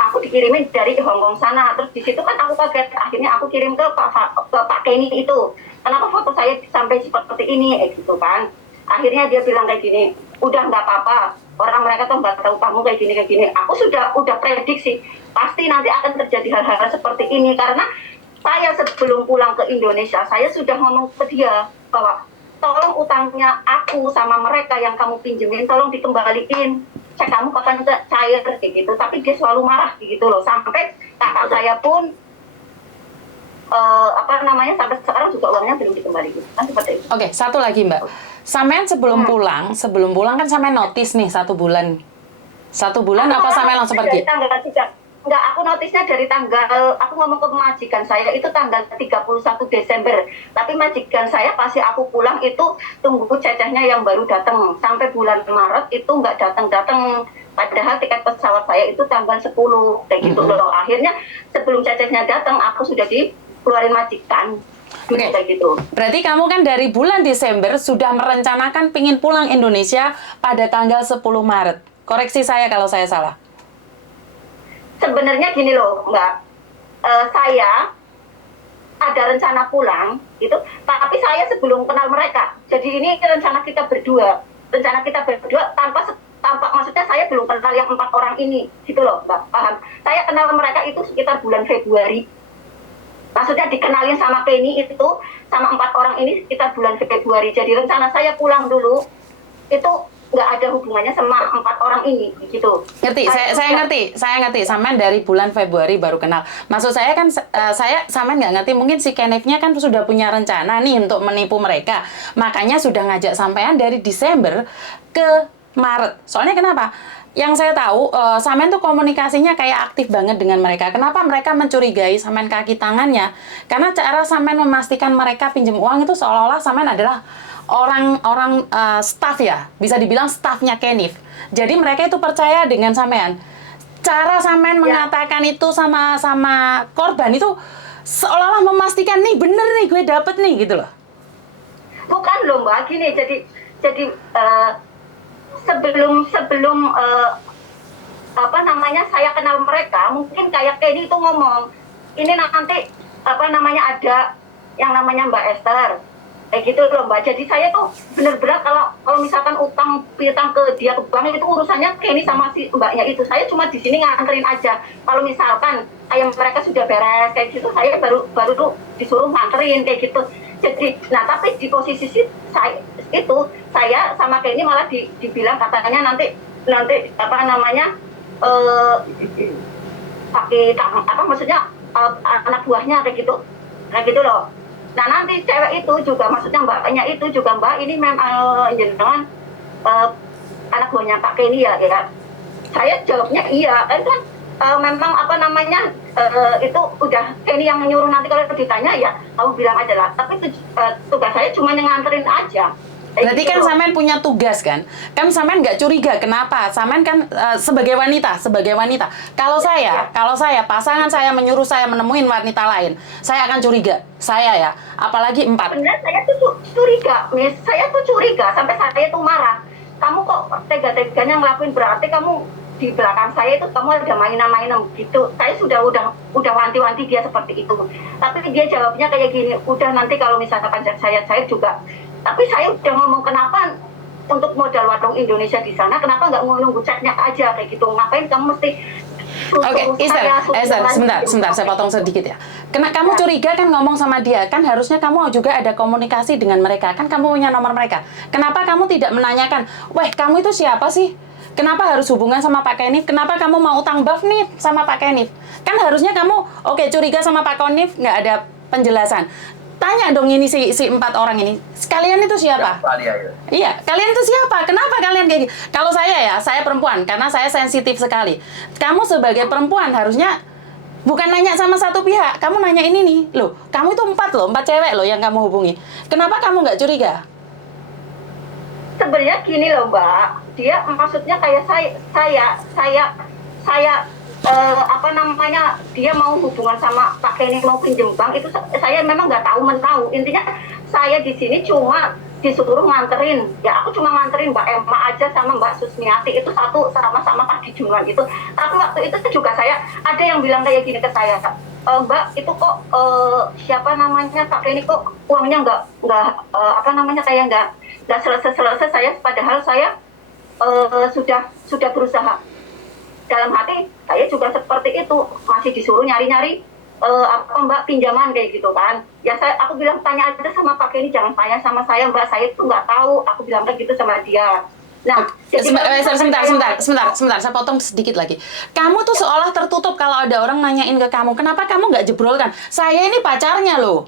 aku dikirimin dari Hongkong sana. Terus di situ kan aku kaget, akhirnya aku kirim ke Pak Kenny itu, kenapa foto saya sampai seperti ini, gitu kan. Akhirnya dia bilang kayak gini, udah nggak apa-apa, orang mereka tuh nggak tahu kamu kayak gini. Aku udah prediksi pasti nanti akan terjadi hal-hal seperti ini, karena saya sebelum pulang ke Indonesia, saya sudah ngomong ke dia bahwa tolong utangnya aku sama mereka yang kamu pinjemin, tolong dikembaliin. Cek kamu kapan cair kayak gitu. Tapi dia selalu marah gitu loh. Sampai kakak saya pun sampai sekarang juga uangnya belum dikembalikan. Kan seperti itu. Oke, satu lagi Mbak. Sampean sebelum pulang kan sampean notis nih 1 bulan. 1 bulan apa sampean langsung pergi? Tanggal 3. Enggak, aku notisnya dari aku ngomong ke majikan saya itu tanggal 31 Desember. Tapi majikan saya pasti aku pulang itu tunggu cecehnya yang baru datang. Sampai bulan Maret itu nggak datang-datang. Padahal tiket pesawat saya itu tanggal 10. Kayak gitu loh. Akhirnya sebelum cecehnya datang, aku sudah dikeluarin majikan. Oke. Kayak gitu. Berarti kamu kan dari bulan Desember sudah merencanakan pingin pulang Indonesia pada tanggal 10 Maret. Koreksi saya kalau saya salah. Sebenarnya gini loh Mbak, saya ada rencana pulang gitu, tapi saya sebelum kenal mereka. Jadi ini rencana kita berdua tanpa maksudnya saya belum kenal yang 4 orang ini gitu loh Mbak, paham? Saya kenal mereka itu sekitar bulan Februari. Maksudnya dikenalin sama Kenny itu sama 4 orang ini sekitar bulan Februari. Jadi rencana saya pulang dulu itu nggak ada hubungannya sama 4 orang ini gitu. Ngerti, saya ngerti. Sampean dari bulan Februari baru kenal. Maksud saya kan sampean nggak ngerti, mungkin si Kenneth-nya kan sudah punya rencana nih untuk menipu mereka. Makanya sudah ngajak sampean dari Desember ke Maret. Soalnya kenapa? Yang saya tahu, sampean tuh komunikasinya kayak aktif banget dengan mereka. Kenapa mereka mencurigai sampean kaki tangannya? Karena cara sampean memastikan mereka pinjam uang itu seolah-olah sampean adalah orang staff ya, bisa dibilang staffnya Kenneth. Jadi mereka itu percaya dengan sampean. Cara sampean mengatakan itu sama korban itu seolah-olah memastikan nih bener nih gue dapet nih gitu loh. Bukan loh Mbak, gini jadi sebelum saya kenal mereka, mungkin kayak Kenny itu ngomong ini nanti ada yang namanya Mbak Esther. Kayak gitu loh Mbak. Jadi saya tuh bener-bener kalau misalkan utang piutang ke dia ke bank itu urusannya Kenny sama si mbaknya itu. Saya cuma di sini nganterin aja. Kalau misalkan kayak mereka sudah beres kayak gitu, saya baru tuh disuruh nganterin kayak gitu. Jadi, nah tapi di posisi saya sama Kenny malah dibilang katanya nanti pakai maksudnya anak buahnya kayak gitu loh. Nah nanti cewek itu juga, maksudnya mbaknya itu juga Mbak ini memang jenengan anak buahnya Pak Kenny ya. Saya jawabnya iya, kan memang itu udah Kenny yang nyuruh, nanti kalau ditanya ya kamu bilang aja lah. Tapi tugas saya cuma nganterin aja. Berarti kan sampean punya tugas kan? Kan sampean nggak curiga, kenapa? Sampean kan sebagai wanita. Kalau saya, pasangan saya menyuruh saya menemuin wanita lain, saya akan curiga. Saya ya, apalagi 4. Sebenarnya saya tuh curiga, Miss. Saya tuh curiga, sampai saya tuh marah. Kamu kok tega-teganya ngelakuin, berarti kamu di belakang saya itu kamu ada mainan-mainan gitu. Saya sudah wanti-wanti dia seperti itu. Tapi dia jawabnya kayak gini, udah nanti kalau misalkan saya juga. Tapi saya udah ngomong kenapa untuk modal warung Indonesia di sana, kenapa nggak nunggu ceknya aja kayak gitu? Ngapain kamu mesti Oke, Esther, sebentar, saya potong sedikit ya. Karena kamu curiga kan ngomong sama dia, kan harusnya kamu juga ada komunikasi dengan mereka, kan kamu punya nomor mereka. Kenapa kamu tidak menanyakan, weh kamu itu siapa sih? Kenapa harus hubungan sama Pak Kenneth? Kenapa kamu mau utang buff nih sama Pak Kenneth? Kan harusnya kamu, curiga sama Pak Kenneth, nggak ada penjelasan. tanya dong ini si 4 orang ini. Kalian itu siapa? Siapa dia ya? Iya, kalian itu siapa? Kenapa kalian kayak gitu? Kalau saya perempuan, karena saya sensitif sekali. Kamu sebagai perempuan harusnya bukan nanya sama satu pihak, kamu nanya ini nih. Loh, kamu itu 4 cewek loh yang kamu hubungi. Kenapa kamu nggak curiga? Sebenarnya gini loh Mbak, dia maksudnya kayak apa namanya, dia mau hubungan sama Pak Kenny, mau pinjem bank, itu saya memang nggak tahu menahu. Intinya saya di sini cuma disuruh nganterin, ya aku cuma nganterin Mbak Emma aja sama Mbak Susmiati, itu satu sama-sama pagi Jumat itu. Tapi waktu itu juga saya ada yang bilang kayak gini ke saya, Mbak itu kok siapa namanya Pak Kenny kok uangnya nggak apa namanya kayak nggak selesai saya, padahal saya sudah berusaha. Dalam hati saya juga seperti itu, masih disuruh nyari-nyari apa Mbak pinjaman kayak gitu kan. Ya aku bilang tanya aja sama Pak Kenny, jangan tanya sama saya Mbak, saya tuh nggak tahu, aku bilang kayak gitu sama dia. Nah, sebentar, saya potong sedikit lagi. Kamu tuh seolah tertutup kalau ada orang nanyain ke kamu. Kenapa kamu nggak jebrolkan? Saya ini pacarnya loh.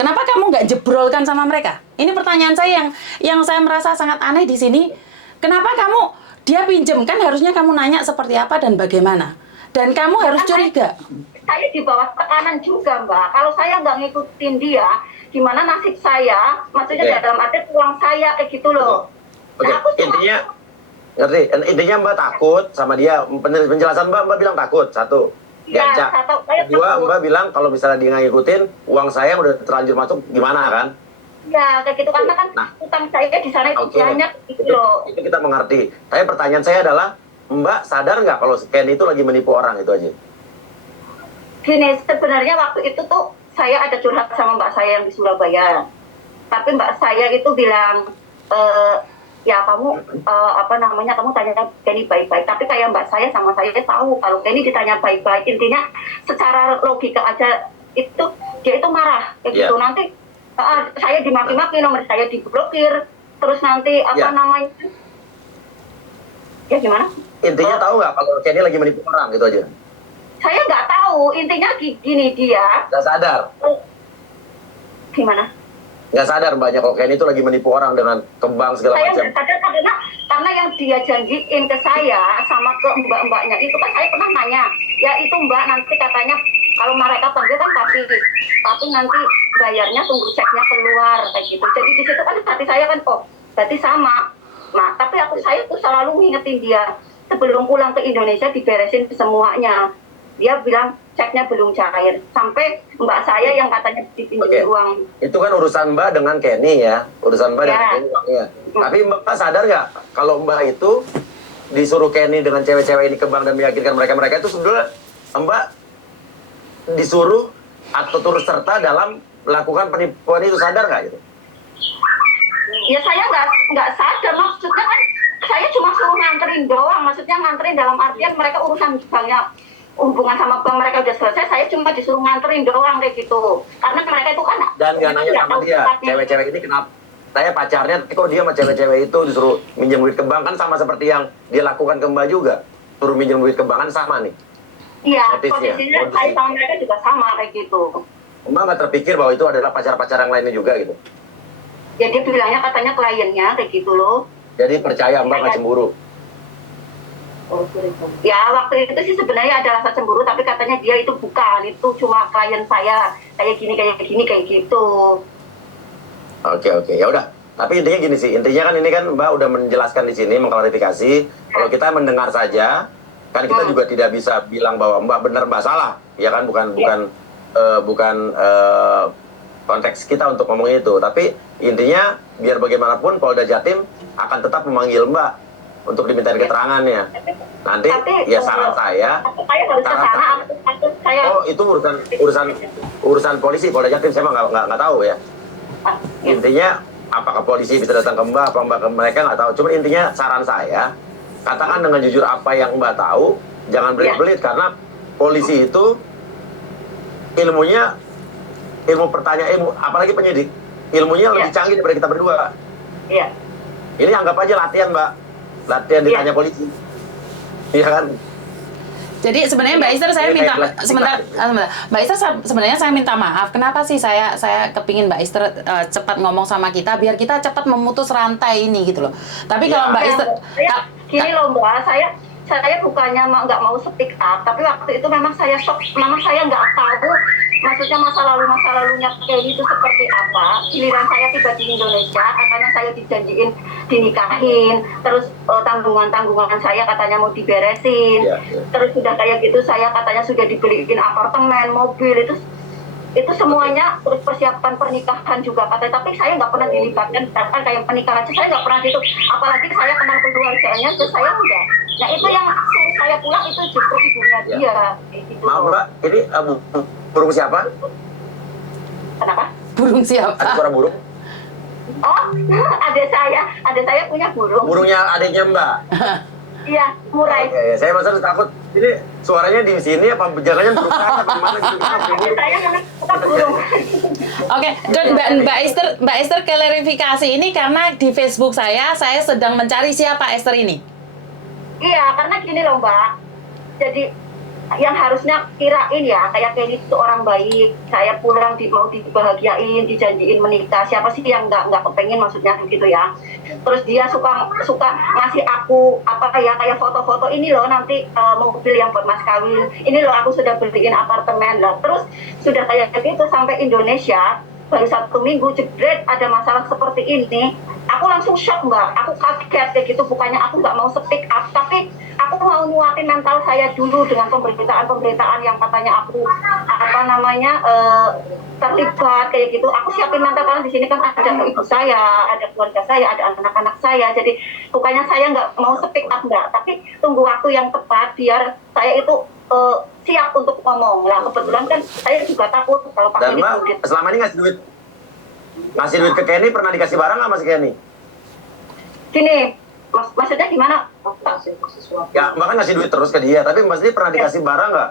Kenapa kamu nggak jebrolkan sama mereka? Ini pertanyaan saya yang saya merasa sangat aneh di sini. Kenapa dia pinjem? Kan harusnya kamu nanya seperti apa dan bagaimana. Dan kamu harus curiga. Saya di bawah tekanan juga Mbak. Kalau saya nggak ngikutin dia, gimana nasib saya? Maksudnya dalam arti uang saya kayak gitu loh. Oke, Nah, intinya ngerti? Intinya Mbak takut sama dia. Penjelasan Mbak bilang takut, satu. Ya, Kedua, Mbak bilang kalau misalnya dia nggak ngikutin, uang saya udah terlanjur masuk, gimana kan? Ya, kayak gitu, karena kan utang saya di sana itu banyak gitu loh. Itu kita mengerti. Tapi pertanyaan saya adalah, Mbak sadar nggak kalau Kenny itu lagi menipu orang, itu aja? Gini, sebenarnya waktu itu tuh saya ada curhat sama mbak saya yang di Surabaya. Tapi mbak saya itu bilang, ya kamu apa namanya, kamu tanya Kenny baik-baik. Tapi kayak mbak saya sama saya tahu kalau Kenny ditanya baik-baik, intinya secara logika aja itu dia itu marah kayak gitu. Nanti saya dimaki-maki, nomor saya diblokir, terus nanti apa namanya, ya gimana? Intinya tahu nggak kalau Kenny lagi menipu orang, gitu aja? Saya nggak tahu, intinya gini dia. Nggak sadar? Gimana? Nggak sadar banyak kalau Kenny itu lagi menipu orang dengan kembang segala macam. Saya nggak sadar karena yang dia janjiin ke saya sama ke mbak-mbaknya itu kan saya pernah nanya, ya itu mbak nanti katanya kalau mereka panggil kan tapi nanti bayarnya tunggu ceknya keluar kayak gitu. Jadi di situ kan hati saya kan berarti sama. Nah tapi saya tuh selalu ngingetin dia sebelum pulang ke Indonesia diberesin semuanya. Dia bilang ceknya belum cair. Sampai mbak saya yang katanya dipinjam uang. Itu kan urusan mbak dengan Kenny ya. Urusan mbak dengan Kenny uangnya. Tapi mbak sadar nggak kalau mbak itu disuruh Kenny dengan cewek-cewek ini ke bank dan meyakinkan mereka itu sebenarnya mbak disuruh atau turut serta dalam melakukan penipuan itu, sadar nggak gitu? Ya saya nggak sadar, maksudnya kan saya cuma suruh nganterin doang, maksudnya nganterin dalam artian mereka urusan banknya, hubungan sama bank mereka udah selesai, saya cuma disuruh nganterin doang kayak gitu. Karena mereka itu kan dan nggak nanya sama dia, cewek-cewek ini kenapa? Saya pacarnya, kok dia sama cewek-cewek itu disuruh minjem duit ke bank, kan sama seperti yang dia lakukan ke mbak juga, suruh minjem duit ke bank, kan sama nih. Iya, posisinya saya sama mereka juga sama kayak gitu. Mbak nggak terpikir bahwa itu adalah pacar-pacar yang lainnya juga gitu? Ya dia bilangnya katanya kliennya kayak gitu loh. Jadi percaya mbak nggak cemburu? Ya waktu itu sih sebenarnya ada rasa cemburu, tapi katanya dia itu bukan, itu cuma klien saya kayak gini kayak gitu. Oke, ya udah. Tapi intinya gini sih, intinya kan ini kan mbak udah menjelaskan di sini, mengklarifikasi. Kalau kita mendengar saja, kan kita juga tidak bisa bilang bahwa mbak benar mbak salah, ya kan? Bukan konteks kita untuk ngomong itu. Tapi intinya biar bagaimanapun Polda Jatim akan tetap memanggil mbak untuk diminta keterangannya. Nanti ya saran saya itu urusan polisi Polda Jatim, saya mah nggak tahu ya. Intinya apakah polisi bisa datang ke mbak, apa mbak ke mereka nggak tahu. Cuma intinya saran saya, katakan dengan jujur apa yang mbak tahu, jangan belit-belit, karena polisi itu ilmu apalagi penyidik, ilmunya lebih canggih daripada kita berdua. Iya. Ini anggap aja latihan mbak, latihan ditanya polisi, iya kan? Jadi sebenarnya Mbak Esther saya minta sebentar. Mbak Esther sebenarnya saya minta maaf. Kenapa sih saya kepingin Mbak Esther cepat ngomong sama kita biar kita cepat memutus rantai ini gitu loh. Tapi kalau Mbak Esther gini loh Mbak, saya bukannya nggak mau speak up, tapi waktu itu memang saya shock, memang saya nggak tahu maksudnya masa lalunya Kenny itu seperti apa. Giliran saya tiba di Indonesia, katanya saya dijanjiin dinikahin, terus tanggungan saya katanya mau diberesin, terus sudah kayak gitu saya katanya sudah dibeliin apartemen, mobil, itu semuanya, terus persiapan pernikahan juga katanya, tapi saya nggak pernah dilibatkan, kan kayak pernikahan saya nggak pernah gitu, apalagi saya kenal keluarganya, terus saya enggak. Nah itu yang suruh saya pulang itu justru ibunya dia. Gitu. Maaf Mbak, ini burung siapa? Kenapa? Burung siapa? Ada suara burung? Oh, ada saya punya burung. Burungnya adiknya Mbak? Iya, Murai. Oke, saya maksudnya takut ini suaranya di sini apa jangan burung saya apa gimana gitu. Saya memang suka burung. Oke, dan Mbak Esther klarifikasi ini karena di Facebook saya sedang mencari siapa Esther ini. Iya, karena gini loh Mbak. Jadi yang harusnya kirain ya kayak Kenny itu orang baik, saya pulang mau dibahagiain, dijanjiin menikah, siapa sih yang nggak kepengen maksudnya gitu ya. Terus dia suka ngasih aku apa kayak foto-foto ini loh nanti mobil yang buat mas kawin, ini loh aku sudah beliin apartemen lah. Terus sudah kayak gitu sampai Indonesia baru 1 minggu jebret ada masalah seperti ini, aku langsung shock Mbak, aku kaget kayak gitu. Bukannya aku nggak mau speak up, tapi aku mau nguatin mental saya dulu dengan pemberitaan yang katanya aku terlibat kayak gitu. Aku siapin mental karena di sini kan ada ibu saya, ada keluarga saya, ada anak-anak saya. Jadi bukannya saya nggak mau speak up Mbak, tapi tunggu waktu yang tepat biar saya itu siap untuk ngomong lah. Kebetulan kan saya juga takut kalau pakai Mbak, selama ini ngasih duit ke Kenny, pernah dikasih barang nggak Mas Kenny? Gini, maksudnya gimana? Ya, Mbak kan ngasih duit terus ke dia, tapi Mas dia pernah dikasih barang nggak?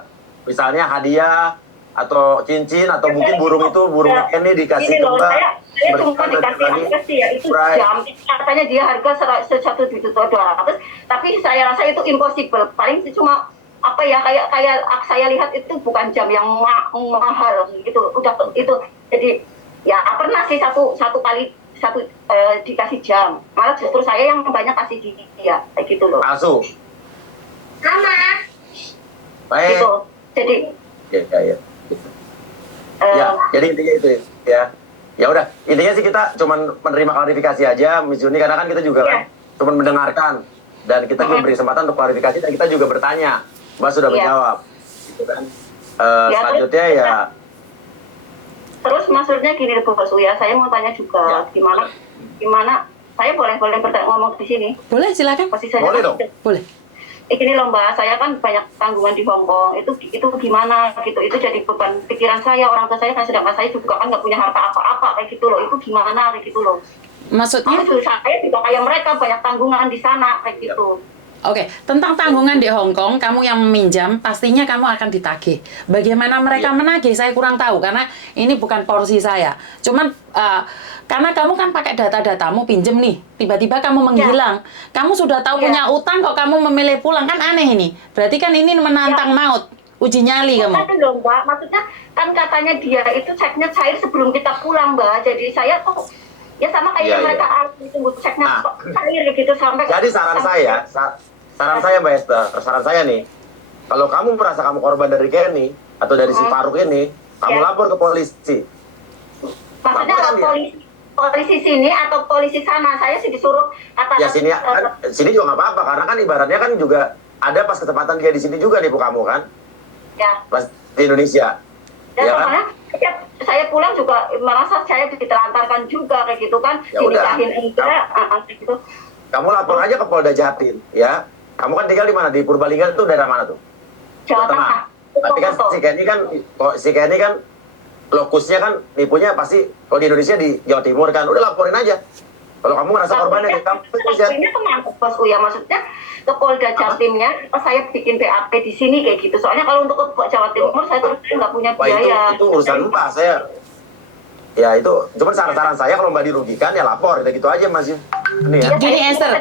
Misalnya hadiah atau cincin atau mungkin burung Kenny dikasih ke Mbak? Saya cuma dikasih ya itu jam, katanya dia harga 1.200.000, tapi saya rasa itu impossible. Paling cuma apa ya kayak saya lihat itu bukan jam yang mahal gitu, udah itu. Jadi ya pernah sih satu kali dikasih jam, malah justru saya yang banyak kasih dia kayak gitu loh. Asu. Sama. Baik. Gitu. Jadi. Jadi intinya itu ya. Ya udah, intinya sih kita cuman menerima klarifikasi aja, Miss Juni, karena kan kita juga kan cuman mendengarkan dan kita juga beri kesempatan untuk klarifikasi dan kita juga bertanya. Mbak sudah menjawab, gitu kan. Selanjutnya ya. Terus maksudnya gini Bos Uya, saya mau tanya juga gimana saya boleh ngomong di sini? Boleh, silakan. Boleh dong. Boleh. Gini loh Mbak, saya kan banyak tanggungan di Hong Kong. Itu gimana gitu? Itu jadi beban pikiran saya. Orang tua saya kan sedangkan saya juga kan nggak punya harta apa-apa kayak gitu loh. Itu gimana kayak gitu loh? Maksudnya? Saya juga kayak mereka banyak tanggungan di sana kayak gitu. Oke, tentang tanggungan di Hong Kong, kamu yang meminjam, pastinya kamu akan ditagih. Bagaimana mereka menagih, saya kurang tahu, karena ini bukan porsi saya. Cuman, karena kamu kan pakai data-datamu, pinjem nih, tiba-tiba kamu menghilang. Kamu sudah tahu punya utang, kok kamu memilih pulang, kan aneh ini. Berarti kan ini menantang maut, uji nyali kamu. Kan dong Mbak, maksudnya kan katanya dia itu ceknya cair sebelum kita pulang Mbak. Jadi saya tuh ya sama kayak mereka harus tunggu ceknya cair gitu sampai. Jadi saran saya Mbak Esther, saran saya nih, kalau kamu merasa kamu korban dari Kenny atau dari si Faruk ini, kamu lapor ke polisi. Maksudnya polisi sini atau polisi sana? Saya sih disuruh kata. Ya sini juga nggak apa-apa, karena kan ibaratnya kan juga ada pas ketepatan dia di sini juga nih bu kamu kan? Ya. Pas di Indonesia. Ya kan? Saya pulang juga merasa saya ditelantarkan juga kayak gitu kan, dinikahin enggak, gitu. Kamu lapor aja ke Polda Jatim, ya. Kamu kan tinggal di mana? Di Purbalingga itu daerah mana tuh? Jawa Tengah. Tapi kan si Kenny kan lokusnya kan nipunya pasti kalau di Indonesia di Jawa Timur kan. Udah laporin aja. Kalau kamu ngerasa korbannya, kamu ya. Ini kemana Bos Uya? Maksudnya ke Polda Jatimnya, saya bikin BAP di sini kayak gitu. Soalnya kalau untuk ke Jawa Timur saya terus nggak punya biaya. Itu urusan Mbak, saya Ya itu, cuma saran-saran saya kalau Mbak dirugikan ya lapor, gitu aja Mas. Ini ya. Gini Esther,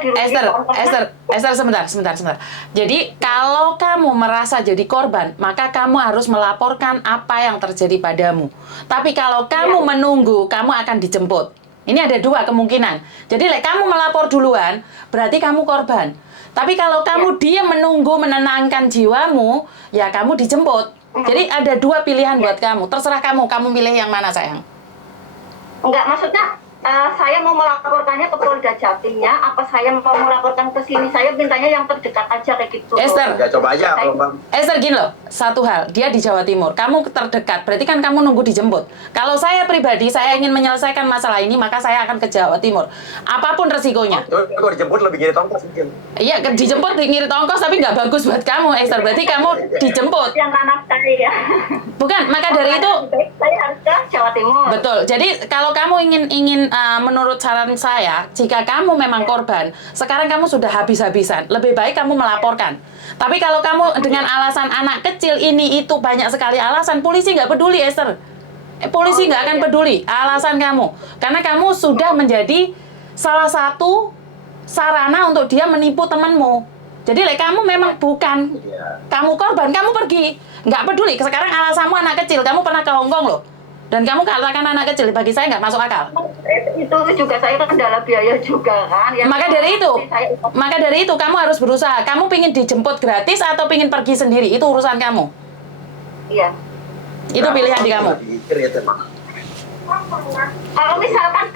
sebentar. Jadi kalau kamu merasa jadi korban, maka kamu harus melaporkan apa yang terjadi padamu. Tapi kalau kamu menunggu, kamu akan dijemput. Ini ada dua kemungkinan. Jadi kamu melapor duluan, berarti kamu korban. Tapi kalau kamu diam menunggu, menenangkan jiwamu, ya kamu dijemput. Jadi ada dua pilihan buat kamu. Terserah kamu pilih yang mana sayang. Enggak, maksudnya saya mau melaporkannya ke Polda Jatimnya, apa saya mau melaporkan ke sini? Saya mintanya yang terdekat aja kayak gitu. Esther, Ya coba aja kalau Bang. Esther gini loh, satu hal, dia di Jawa Timur, kamu terdekat, berarti kan kamu nunggu dijemput. Kalau saya pribadi, saya ingin menyelesaikan masalah ini, maka saya akan ke Jawa Timur. Apapun resikonya. Kalau dijemput lebih ngirit ongkos mungkin. Iya, dijemput ngirit ongkos, tapi nggak bagus buat kamu, Esther. Berarti kamu dijemput. Yang anak saya. Bukan, maka dari itu... Saya harus ke Jawa Timur. Betul. Jadi kalau kamu ingin menurut saran saya, jika kamu memang korban, sekarang kamu sudah habis-habisan. Lebih baik kamu melaporkan. Tapi kalau kamu dengan alasan anak kecil ini itu banyak sekali alasan, polisi nggak peduli, Esther. Polisi nggak akan peduli alasan kamu, karena kamu sudah menjadi salah satu sarana untuk dia menipu temanmu. Jadi kamu memang bukan kamu korban, kamu pergi. Nggak peduli. Sekarang alasanmu anak kecil, kamu pernah ke Hong Kong loh. Dan kamu katakan anak kecil, bagi saya nggak masuk akal. Itu juga saya kendala biaya juga kan. Maka dari itu kamu harus berusaha. Kamu pingin dijemput gratis atau pingin pergi sendiri, itu urusan kamu. Iya. Itu pilihan di kamu. Kalau misalkan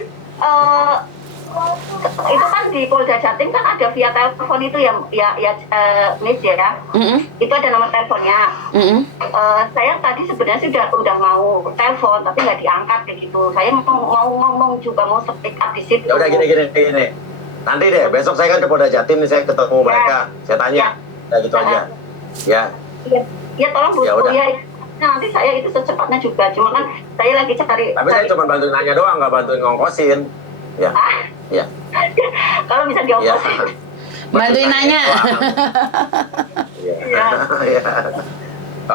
itu kan di Polda Jatim kan ada via telepon itu ya Miss ya. Itu ada nomor teleponnya. Saya tadi sebenarnya udah mau telepon tapi nggak diangkat kayak gitu. Saya mau juga mau speak up di situ. Ya udah gini. Nanti deh besok saya kan ke Polda Jatim nih, saya ketemu mereka, saya tanya. Ya gitu aja. Ya. Iya tolong Bu. Ya udah. Nanti saya itu secepatnya juga. Cuma kan saya lagi cari. Tapi saya cuma bantuin nanya doang, nggak bantuin ngongkosin. Ya. Ya. Kalau bisa diongkosin. Ya. Bantuin nanya. Ya.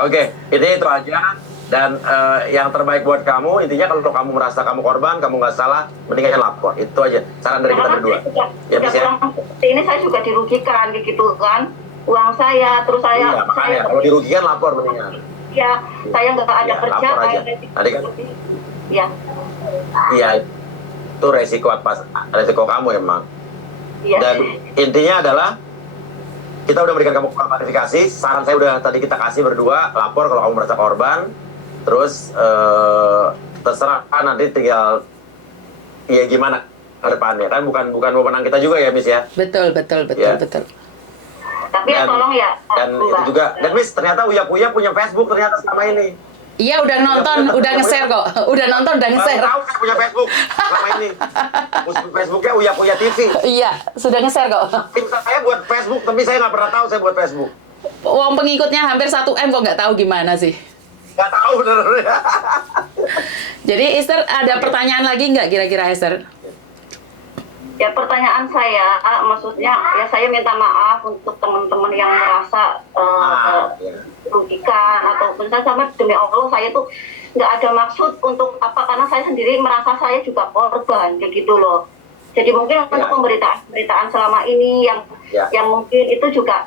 Oke, itu aja. Dan yang terbaik buat kamu, intinya kalau kamu merasa kamu korban, kamu nggak salah, mendingan lapor. Itu aja saran dari kita berdua. Ya, bisa. Ini saya juga dirugikan gitu kan. Uang saya, terus saya. Iya, makanya kalau dirugikan lapor mendingan. Ya, saya nggak ada kerja. Lapor aja. Tadi kan. Ya. Iya. Itu resiko kamu emang. Iya. Dan intinya adalah kita udah berikan kamu klarifikasi. Saran saya udah tadi kita kasih berdua, lapor kalau kamu merasa korban. Terus terserah nanti tinggal ya gimana ke depannya kan, bukan wewenang kita juga ya Miss ya. Betul. Tapi ya tolong ya. Dan itu juga. Dan Miss ternyata Uya punya Facebook ternyata selama ini. Iya udah nonton, udah nge-share kok. Udah nonton, udah nge-share. Tahu saya punya Facebook selama ini. Facebooknya Uya TV. Iya, sudah nge-share kok. Tim saya buat Facebook, tapi saya nggak pernah tahu saya buat Facebook. Uang pengikutnya hampir 1M kok nggak tahu gimana sih. Nggak tahu bener. Jadi Esther ada pertanyaan lagi nggak kira-kira Esther? Ya pertanyaan saya, maksudnya ya saya minta maaf untuk teman-teman yang merasa rugikan ataupun saya sama demi Allah saya tuh nggak ada maksud untuk apa, karena saya sendiri merasa saya juga korban kayak gitu loh. Jadi mungkin untuk pemberitaan selama ini yang mungkin itu juga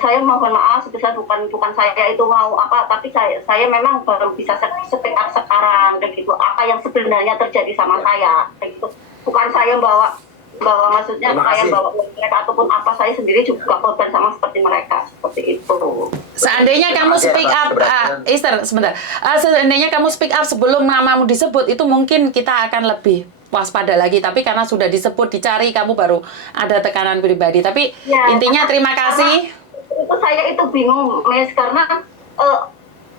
saya mohon maaf sebesar bukan saya itu mau apa, tapi saya memang baru bisa speak up sekarang kayak gitu, apa yang sebenarnya terjadi sama saya kayak gitu. Bukan saya bawa maksudnya saya bawa mereka ataupun apa, saya sendiri juga korban sama seperti mereka, seperti itu. Seandainya kamu speak up, Esther sebentar, seandainya kamu speak up sebelum namamu disebut, itu mungkin kita akan lebih waspada lagi, tapi karena sudah disebut, dicari, kamu baru ada tekanan pribadi. Tapi ya, intinya terima kasih. Itu saya itu bingung, Miss, karena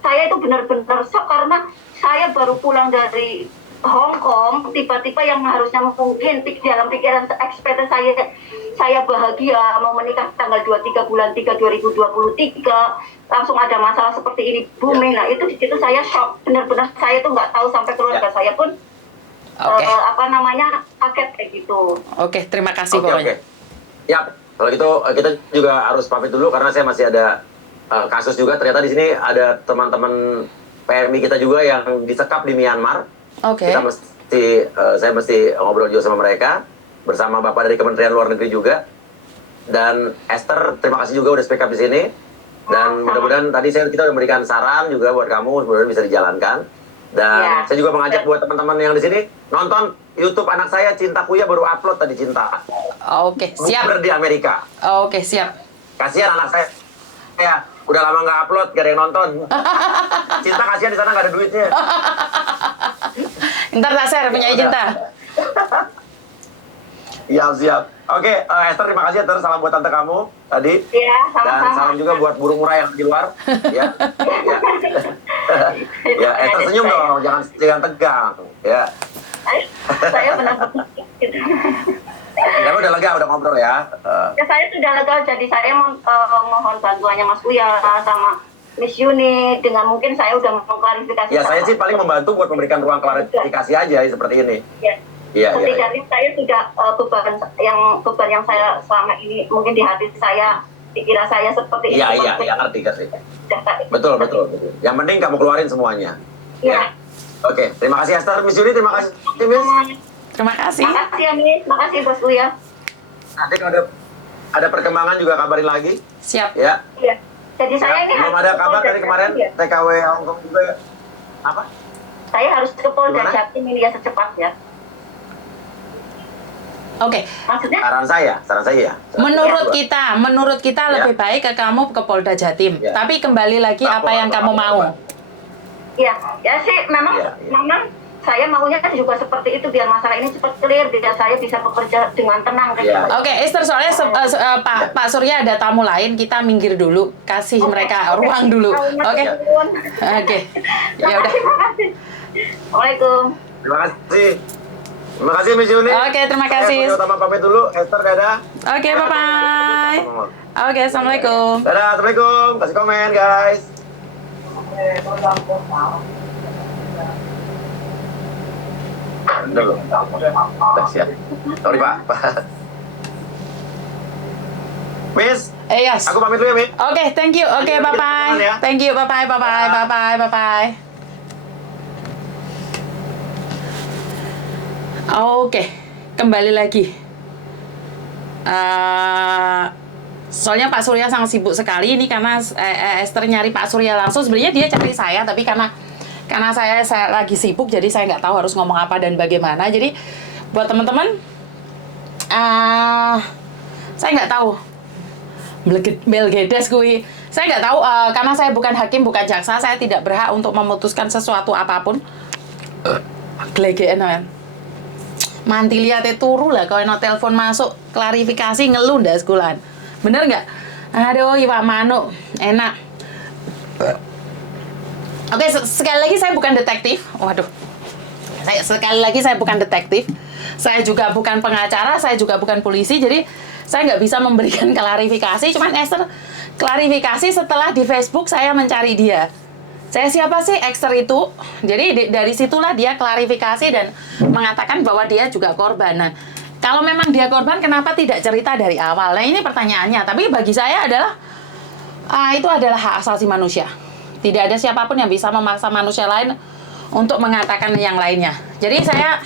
saya itu benar-benar shock karena saya baru pulang dari Hong Kong, tiba-tiba yang harusnya mungkin dalam pikiran ekspektasi saya bahagia mau menikah tanggal 23 bulan 3 2023, langsung ada masalah seperti ini booming. Nah itu saya shock, benar-benar saya tuh nggak tahu, sampai keluarga saya pun kaget kayak gitu. Oke, terima kasih pokoknya. Ya, kalau gitu kita juga harus pamit dulu karena saya masih ada kasus juga. Ternyata di sini ada teman-teman PMI kita juga yang disekap di Myanmar. Oke. Saya mesti ngobrol juga sama mereka bersama Bapak dari Kementerian Luar Negeri juga. Dan Esther, terima kasih juga udah speak up di sini. Dan mudah-mudahan tadi kita udah memberikan saran juga buat kamu, mudah-mudahan bisa dijalankan. Dan saya juga mengajak buat teman-teman yang di sini nonton YouTube anak saya Cinta Kuya baru upload tadi Cinta. Oke, siap. Di Amerika. Oke, siap. Kasihan anak saya. Ya, udah lama nggak upload, gak ada yang nonton. Cinta kasihan di sana nggak ada duitnya. Ntar tak share punya Cinta. Iya, siap. Oke, Esther terima kasih Esther, salam buat tante kamu tadi. Iya, sama-sama. Dan salam juga buat burung murai yang di luar. Ya. Ya, Esther senyum dong, jangan tegang. Ya. Saya benar. Ya udah lega, udah ngobrol ya. Ya saya sudah lega, jadi saya mohon bantuannya Mas Buya sama Miss Yuni, dengan mungkin saya udah mengklarifikasi. Ya saya sih paling membantu buat memberikan ruang klarifikasi aja seperti ini. Iya. Setidaknya saya sudah beban yang saya selama ini mungkin di hati saya, pikiran saya seperti itu. Iya, ngerti. Betul. Yang penting kamu keluarin semuanya. Iya. Oke, terima kasih Esther, Miss Yuni, terima kasih Miss. Terima kasih. Makasih ya Miss, makasih Bos Buya. Nanti kalau ada perkembangan juga kabarin lagi. Siap. Ya. Iya. Jadi saya ini belum ada kabar dari kemarin TKW Hongkong juga ya? Apa? Saya harus ke Polda Jatim ini ya secepatnya. Oke. Maksudnya? Saran saya ya. Menurut kita lebih baik ke kamu ke Polda Jatim. Tapi kembali lagi apa yang kamu mau. Iya, ya sih memang saya maunya juga seperti itu biar masalah ini cepat clear, biar saya bisa bekerja dengan tenang. Oke, Esther, soalnya Pak Surya ada tamu lain, kita minggir dulu, kasih mereka ruang dulu. Oke. Ya udah. Waalaikumsalam. Terima kasih. Terima kasih Miss Yuni. Oke, terima kasih. Saya utama pamit dulu, Esther, dadah. Oke, bye-bye. Oke, assalamualaikum. Dadah, assalamualaikum. Kasih komen guys. Dulu. Udah siap. Sorry Pak. Miss. Yes. Aku pamit dulu ya, Miss. Oke, thank you. Oke, bye-bye. Thank you. Bye-bye. Oke, kembali lagi. Soalnya Pak Surya sangat sibuk sekali ini karena Esther nyari Pak Surya langsung. Sebenarnya dia cari saya, tapi karena saya lagi sibuk, jadi saya nggak tahu harus ngomong apa dan bagaimana. Jadi buat teman-teman, saya nggak tahu. Belgedes kui. Saya nggak tahu karena saya bukan hakim, bukan jaksa, saya tidak berhak untuk memutuskan sesuatu apapun. Glegeen kan. Manti liate turu lah kalau no telepon masuk klarifikasi ngeluh ndak sekulan. Bener nggak? Aduh, Iwak Manuk enak. Oke, sekali lagi saya bukan detektif. Waduh. Sekali lagi saya bukan detektif. Saya juga bukan pengacara, saya juga bukan polisi. Jadi saya nggak bisa memberikan klarifikasi. Cuman Esther klarifikasi setelah di Facebook saya mencari dia. Saya siapa sih Esther itu? Jadi dari situlah dia klarifikasi dan mengatakan bahwa dia juga korban. Nah, kalau memang dia korban, kenapa tidak cerita dari awal? Nah, ini pertanyaannya. Tapi bagi saya adalah itu adalah hak asasi manusia. Tidak ada siapapun yang bisa memaksa manusia lain untuk mengatakan yang lainnya. Jadi saya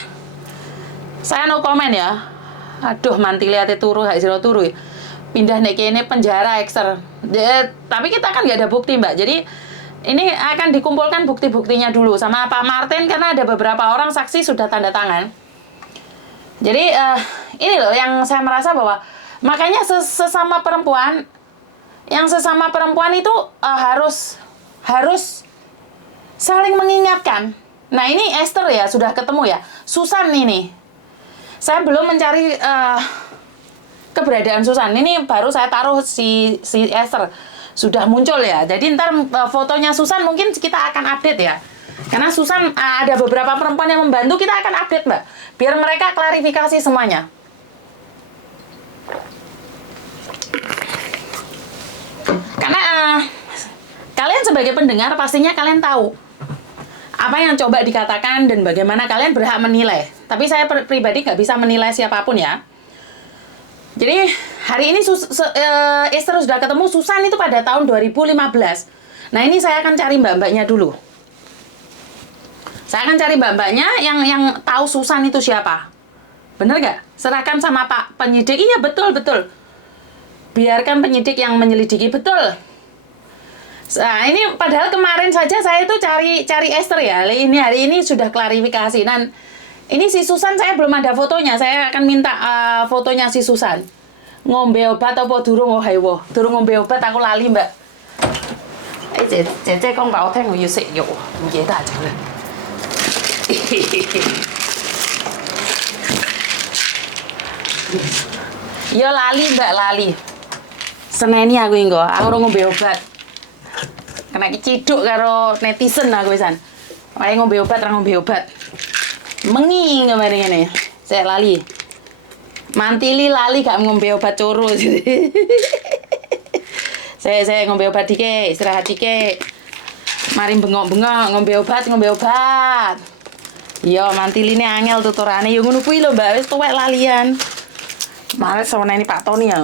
no comment ya. Aduh, manti lihat turu, hak siro turu. Pindah nek kene penjara Esther. Tapi kita kan nggak ada bukti, Mbak. Jadi ini akan dikumpulkan bukti-buktinya dulu sama Pak Martin karena ada beberapa orang saksi sudah tanda tangan. Jadi ini loh yang saya merasa bahwa makanya sesama perempuan itu harus saling mengingatkan. Nah ini Esther ya sudah ketemu ya. Susan ini, saya belum mencari keberadaan Susan. Ini baru saya taruh si Esther sudah muncul ya. Jadi ntar fotonya Susan mungkin kita akan update ya. Karena Susan ada beberapa perempuan yang membantu, kita akan update Mbak. Biar mereka klarifikasi semuanya. Karena kalian sebagai pendengar pastinya kalian tahu apa yang coba dikatakan dan bagaimana kalian berhak menilai. Tapi saya pribadi nggak bisa menilai siapapun ya. Jadi hari ini Esther sudah ketemu Susan itu pada tahun 2015. Nah ini saya akan cari mbak-mbaknya dulu. Saya akan cari mbak-mbaknya yang tahu Susan itu siapa. Bener nggak? Serahkan sama Pak penyidik. Iya, betul. Biarkan penyidik yang menyelidiki, betul. Nah, ini padahal kemarin saja saya itu cari Esther ya. Hari ini sudah klarifikasi. Dan ini si Susan saya belum ada fotonya. Saya akan minta fotonya si Susan. Ngombe obat apa durung haiwo? Durung ngombe obat aku lali, Mbak. Cece kong bảo theo người食肉，唔記得咗啦。Ya lali Mbak, lali. Seneni aku engko, aku ora ngombe obat. Kena keciduk karo netizen aku pisan. Wae ngombe obat, ora ngombe obat. Mengi kemarin ngene. Saya lali. Mantili lali gak ngombe obat coro. Saya ngombe obat dike, istirahat dike. Mari bengok-bengok ngombe obat. Iya, mantiline angel tuturane yo ngono kuwi lho Mbak, wis tuwek lalian. Males sama ini Pak Tony ya.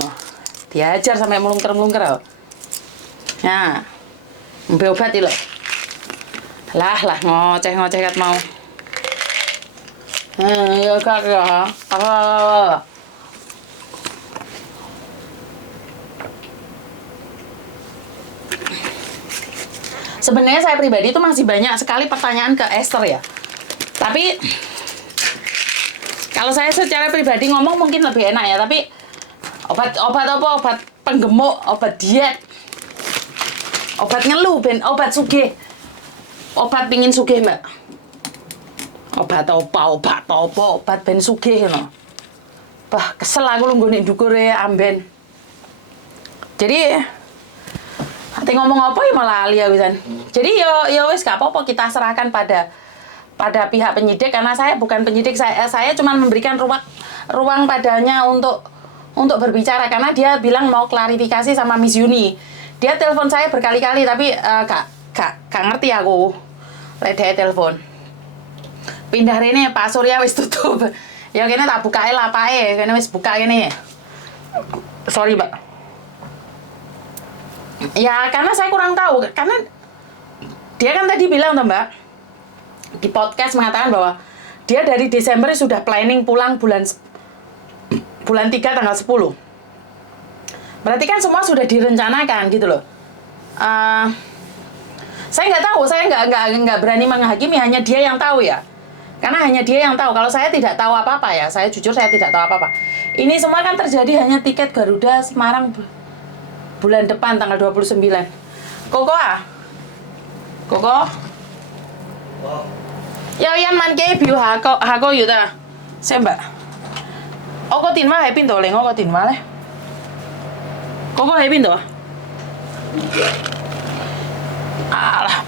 Diajar sampai melungker-melungker ya. Nah. Ngombe obat iki lho. Lah ngoceh-ngoceh kat mau. Ya kak ya. Apa. Sebenarnya saya pribadi itu masih banyak sekali pertanyaan ke Esther ya. Tapi kalau saya secara pribadi ngomong mungkin lebih enak ya. Tapi obat apa? Obat penggemuk, obat diet, obat ngeluh, ben obat sugih, obat pingin sugih Mbak. Obat ben sugih no. Bah kesel aku lu nggone ndukure amben. Jadi nanti ngomong apa ya malah lali ya wisan. Jadi ya wis gak apa-apa kita serahkan pada pihak penyidik karena saya bukan penyidik, saya cuma memberikan ruang padanya untuk berbicara karena dia bilang mau klarifikasi sama Miss Yuni. Dia telepon saya berkali-kali tapi gak ngerti aku. Rede telepon. Pindah rene Pak Surya wis tutup. Ya kene tak bukae lapae, kene wis buka kene. Sorry, Mbak. Ya karena saya kurang tahu karena dia kan tadi bilang tuh Mbak di podcast mengatakan bahwa dia dari Desember sudah planning pulang bulan 3 tanggal 10. Berarti kan semua sudah direncanakan gitu loh. Saya nggak tahu, saya nggak berani menghakimi, hanya dia yang tahu ya. Karena hanya dia yang tahu. Kalau saya tidak tahu apa-apa ya, saya jujur saya tidak tahu apa-apa. Ini semua kan terjadi hanya tiket Garuda Semarang bulan depan tanggal 29. Koko? Ya yan man ke biểu hạ個月啊，xem bà. 我個電話喺邊度？另外個電話咧？嗰個喺邊度啊？Alah,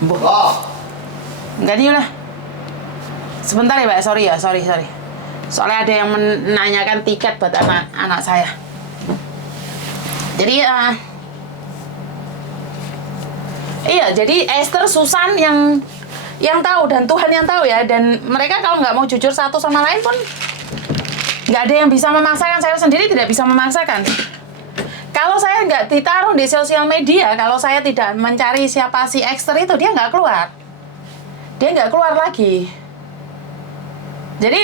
enggak dia lah. Sebentar ya Mbak, sorry. Soalnya ada yang menanyakan tiket buat anak saya. Jadi iya, jadi Esther, Susan yang tahu dan Tuhan yang tahu ya. Dan mereka kalau nggak mau jujur satu sama lain pun nggak ada yang bisa memaksakan. Saya sendiri tidak bisa memaksakan. Kalau saya nggak ditaruh di sosial media, kalau saya tidak mencari siapa si Esther itu, dia nggak keluar. Dia nggak keluar lagi. Jadi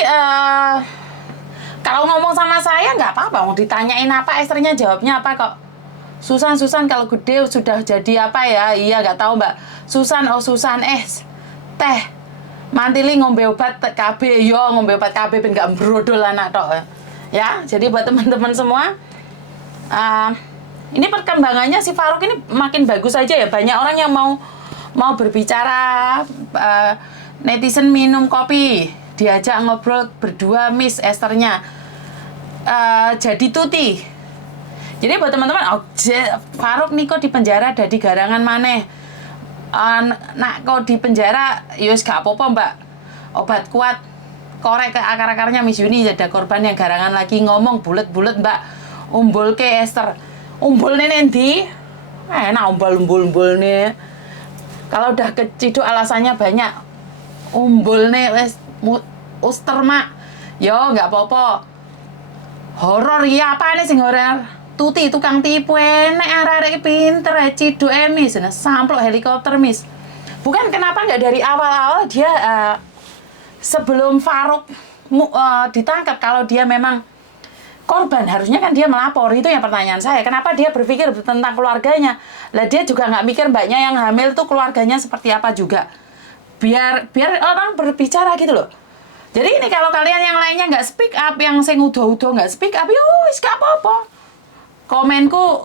kalau ngomong sama saya nggak apa-apa. Mau ditanyain apa, Esthernya jawabnya apa kok. Susan kalau gede sudah jadi apa ya? Iya nggak tahu Mbak. Susan teh mantili ngombe obat KB yo ngombe obat KB ben gak brodol anak tok ya. Jadi buat teman-teman semua ini perkembangannya si Farouk ini makin bagus aja ya. Banyak orang yang mau berbicara, netizen minum kopi, diajak ngobrol berdua Miss Esthernya jadi tuti. Jadi buat teman-teman, Farouk nih kok di penjara ada di garangan maneh. Nak kok di penjara, yus gak apa-apa Mbak. Obat kuat, korek ke akar-akarnya Miss Yuni. Ada korban yang garangan lagi ngomong bulet-bulet Mbak. Umbul ke Esther. Umbul nih nanti. Enak umbul nih. Kalau udah keciduk alasannya banyak. Umbul nih, uster mak. Yo gak apa-apa. Horor ya apa nih sing horor? Tuti tukang tipu enek arek pinter ciduk Miss samplok helikopter Miss. Bukan kenapa nggak dari awal-awal dia sebelum Farouk ditangkap, kalau dia memang korban, harusnya kan dia melapor. Itu yang pertanyaan saya. Kenapa dia berpikir tentang keluarganya? Lah dia juga nggak mikir mbaknya yang hamil tuh keluarganya seperti apa juga. Biar orang berbicara gitu loh. Jadi ini kalau kalian yang lainnya nggak speak up, yang sing udo-udo nggak speak up, yo wis gak apa-apa.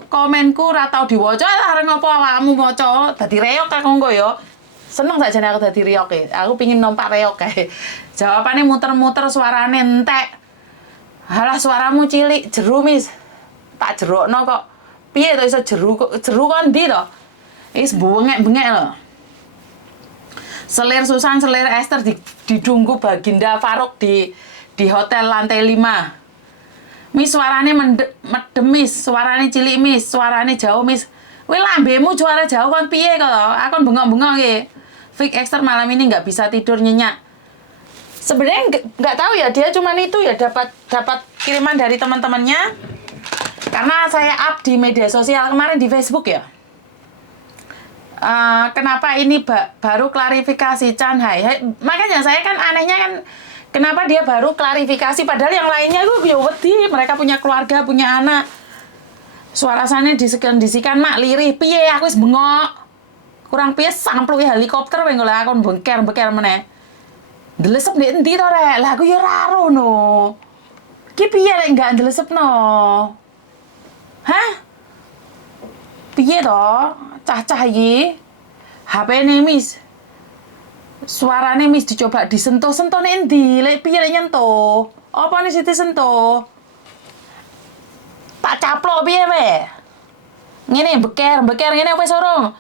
Komenku ra tau diwaca, arep ngopo awakmu maca dadi reok aku engko yo. Seneng sakjane aku dadi reok e. Aku pengin numpak reok kae. Jawabane muter-muter suarane entek. Halah suaramu cilik, jeru mis. Tak jerokno kok. Piye to iso jeru kon ndi to? Wis bengek-bengek lho. Selir Susan, selir Esther didunggu Baginda Farouk di hotel lantai 5. Mis suarane medem mis, suarane cilik mis, suarane jauh mis. Kowe lambemu suara jauh kon piye kok? Aku bengok-bengok iki. Fik Esther malam ini nggak bisa tidur nyenyak. Sebenarnya nggak tahu ya, dia cuman itu ya dapat kiriman dari teman-temannya. Karena saya up di media sosial kemarin di Facebook ya. Kenapa ini baru klarifikasi Chan Hai? Makanya saya kan anehnya kan kenapa dia baru klarifikasi padahal yang lainnya gue wedi, mereka punya keluarga, punya anak. Suaranya disikan mak lirih piye aku wis bengok. Kurang piye sampluke helikopter wae golek akon bengker meneh. Ndelesep ndek endi to rek? Lah aku ya ora rono. Ki piye lek enggak ndelesepno? Hah? Piye to? Cah-cah iki HP-ne mis. Suarane mis dicoba disentuh-sentuh nek endi? Lek piye lek nyentuh? Apa nih siti sentuh? Tak caplok piye wae? Ngene beker ngene wis sorong.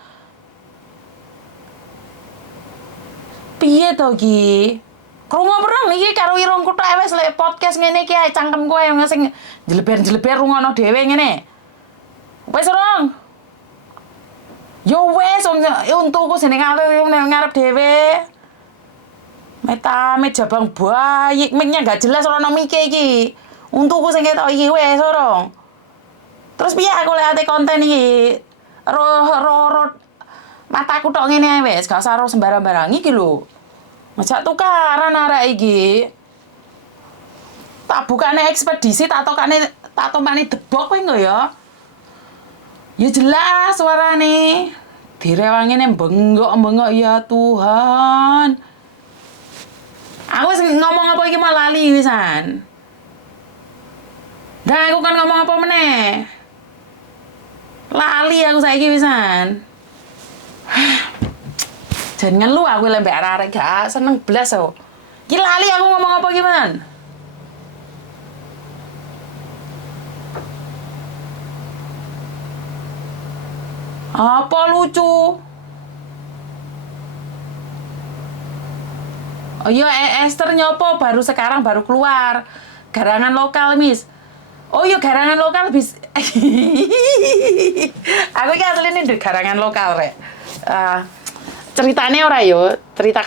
Piye to iki? Krungu perang iki karo irungku tok wis lek podcast ngene iki ae cangkemku ae sing jeleber-jeleber rungono dhewe ngene. Wis sorong. Yo wes, untukku sini ngarep dhewe. Meta jabang bayi, mic-nya gak jelas ora ono mic-e iki. Untukku sing ketok iki wes sorong. Terus piye aku lek ate konten iki? Ro mataku tok ngene wes, gak usah ro sembarang-barang iki lho. Majak tukaran arek iki. Tak bukane ekspedisi, tak tokane debok kowe engko ya. Ya jelas suarane. Direwangine bengok-bengok ya Tuhan. Aku wis ngomong apa iki malah lali wisan. Dah aku kan ngomong apa meneh? Lali aku saiki wisan. Jangan lu aku lembek arek gak seneng blas aku. Ki lali aku ngomong apa gimana? Apa lucu? Oh iya, Esther nyopo baru sekarang baru keluar. Garangan lokal, Miss. Oh iya, garangan lokal bis. Aku iki asline ndek garangan lokal rek. Ceritanya ora yo, cerita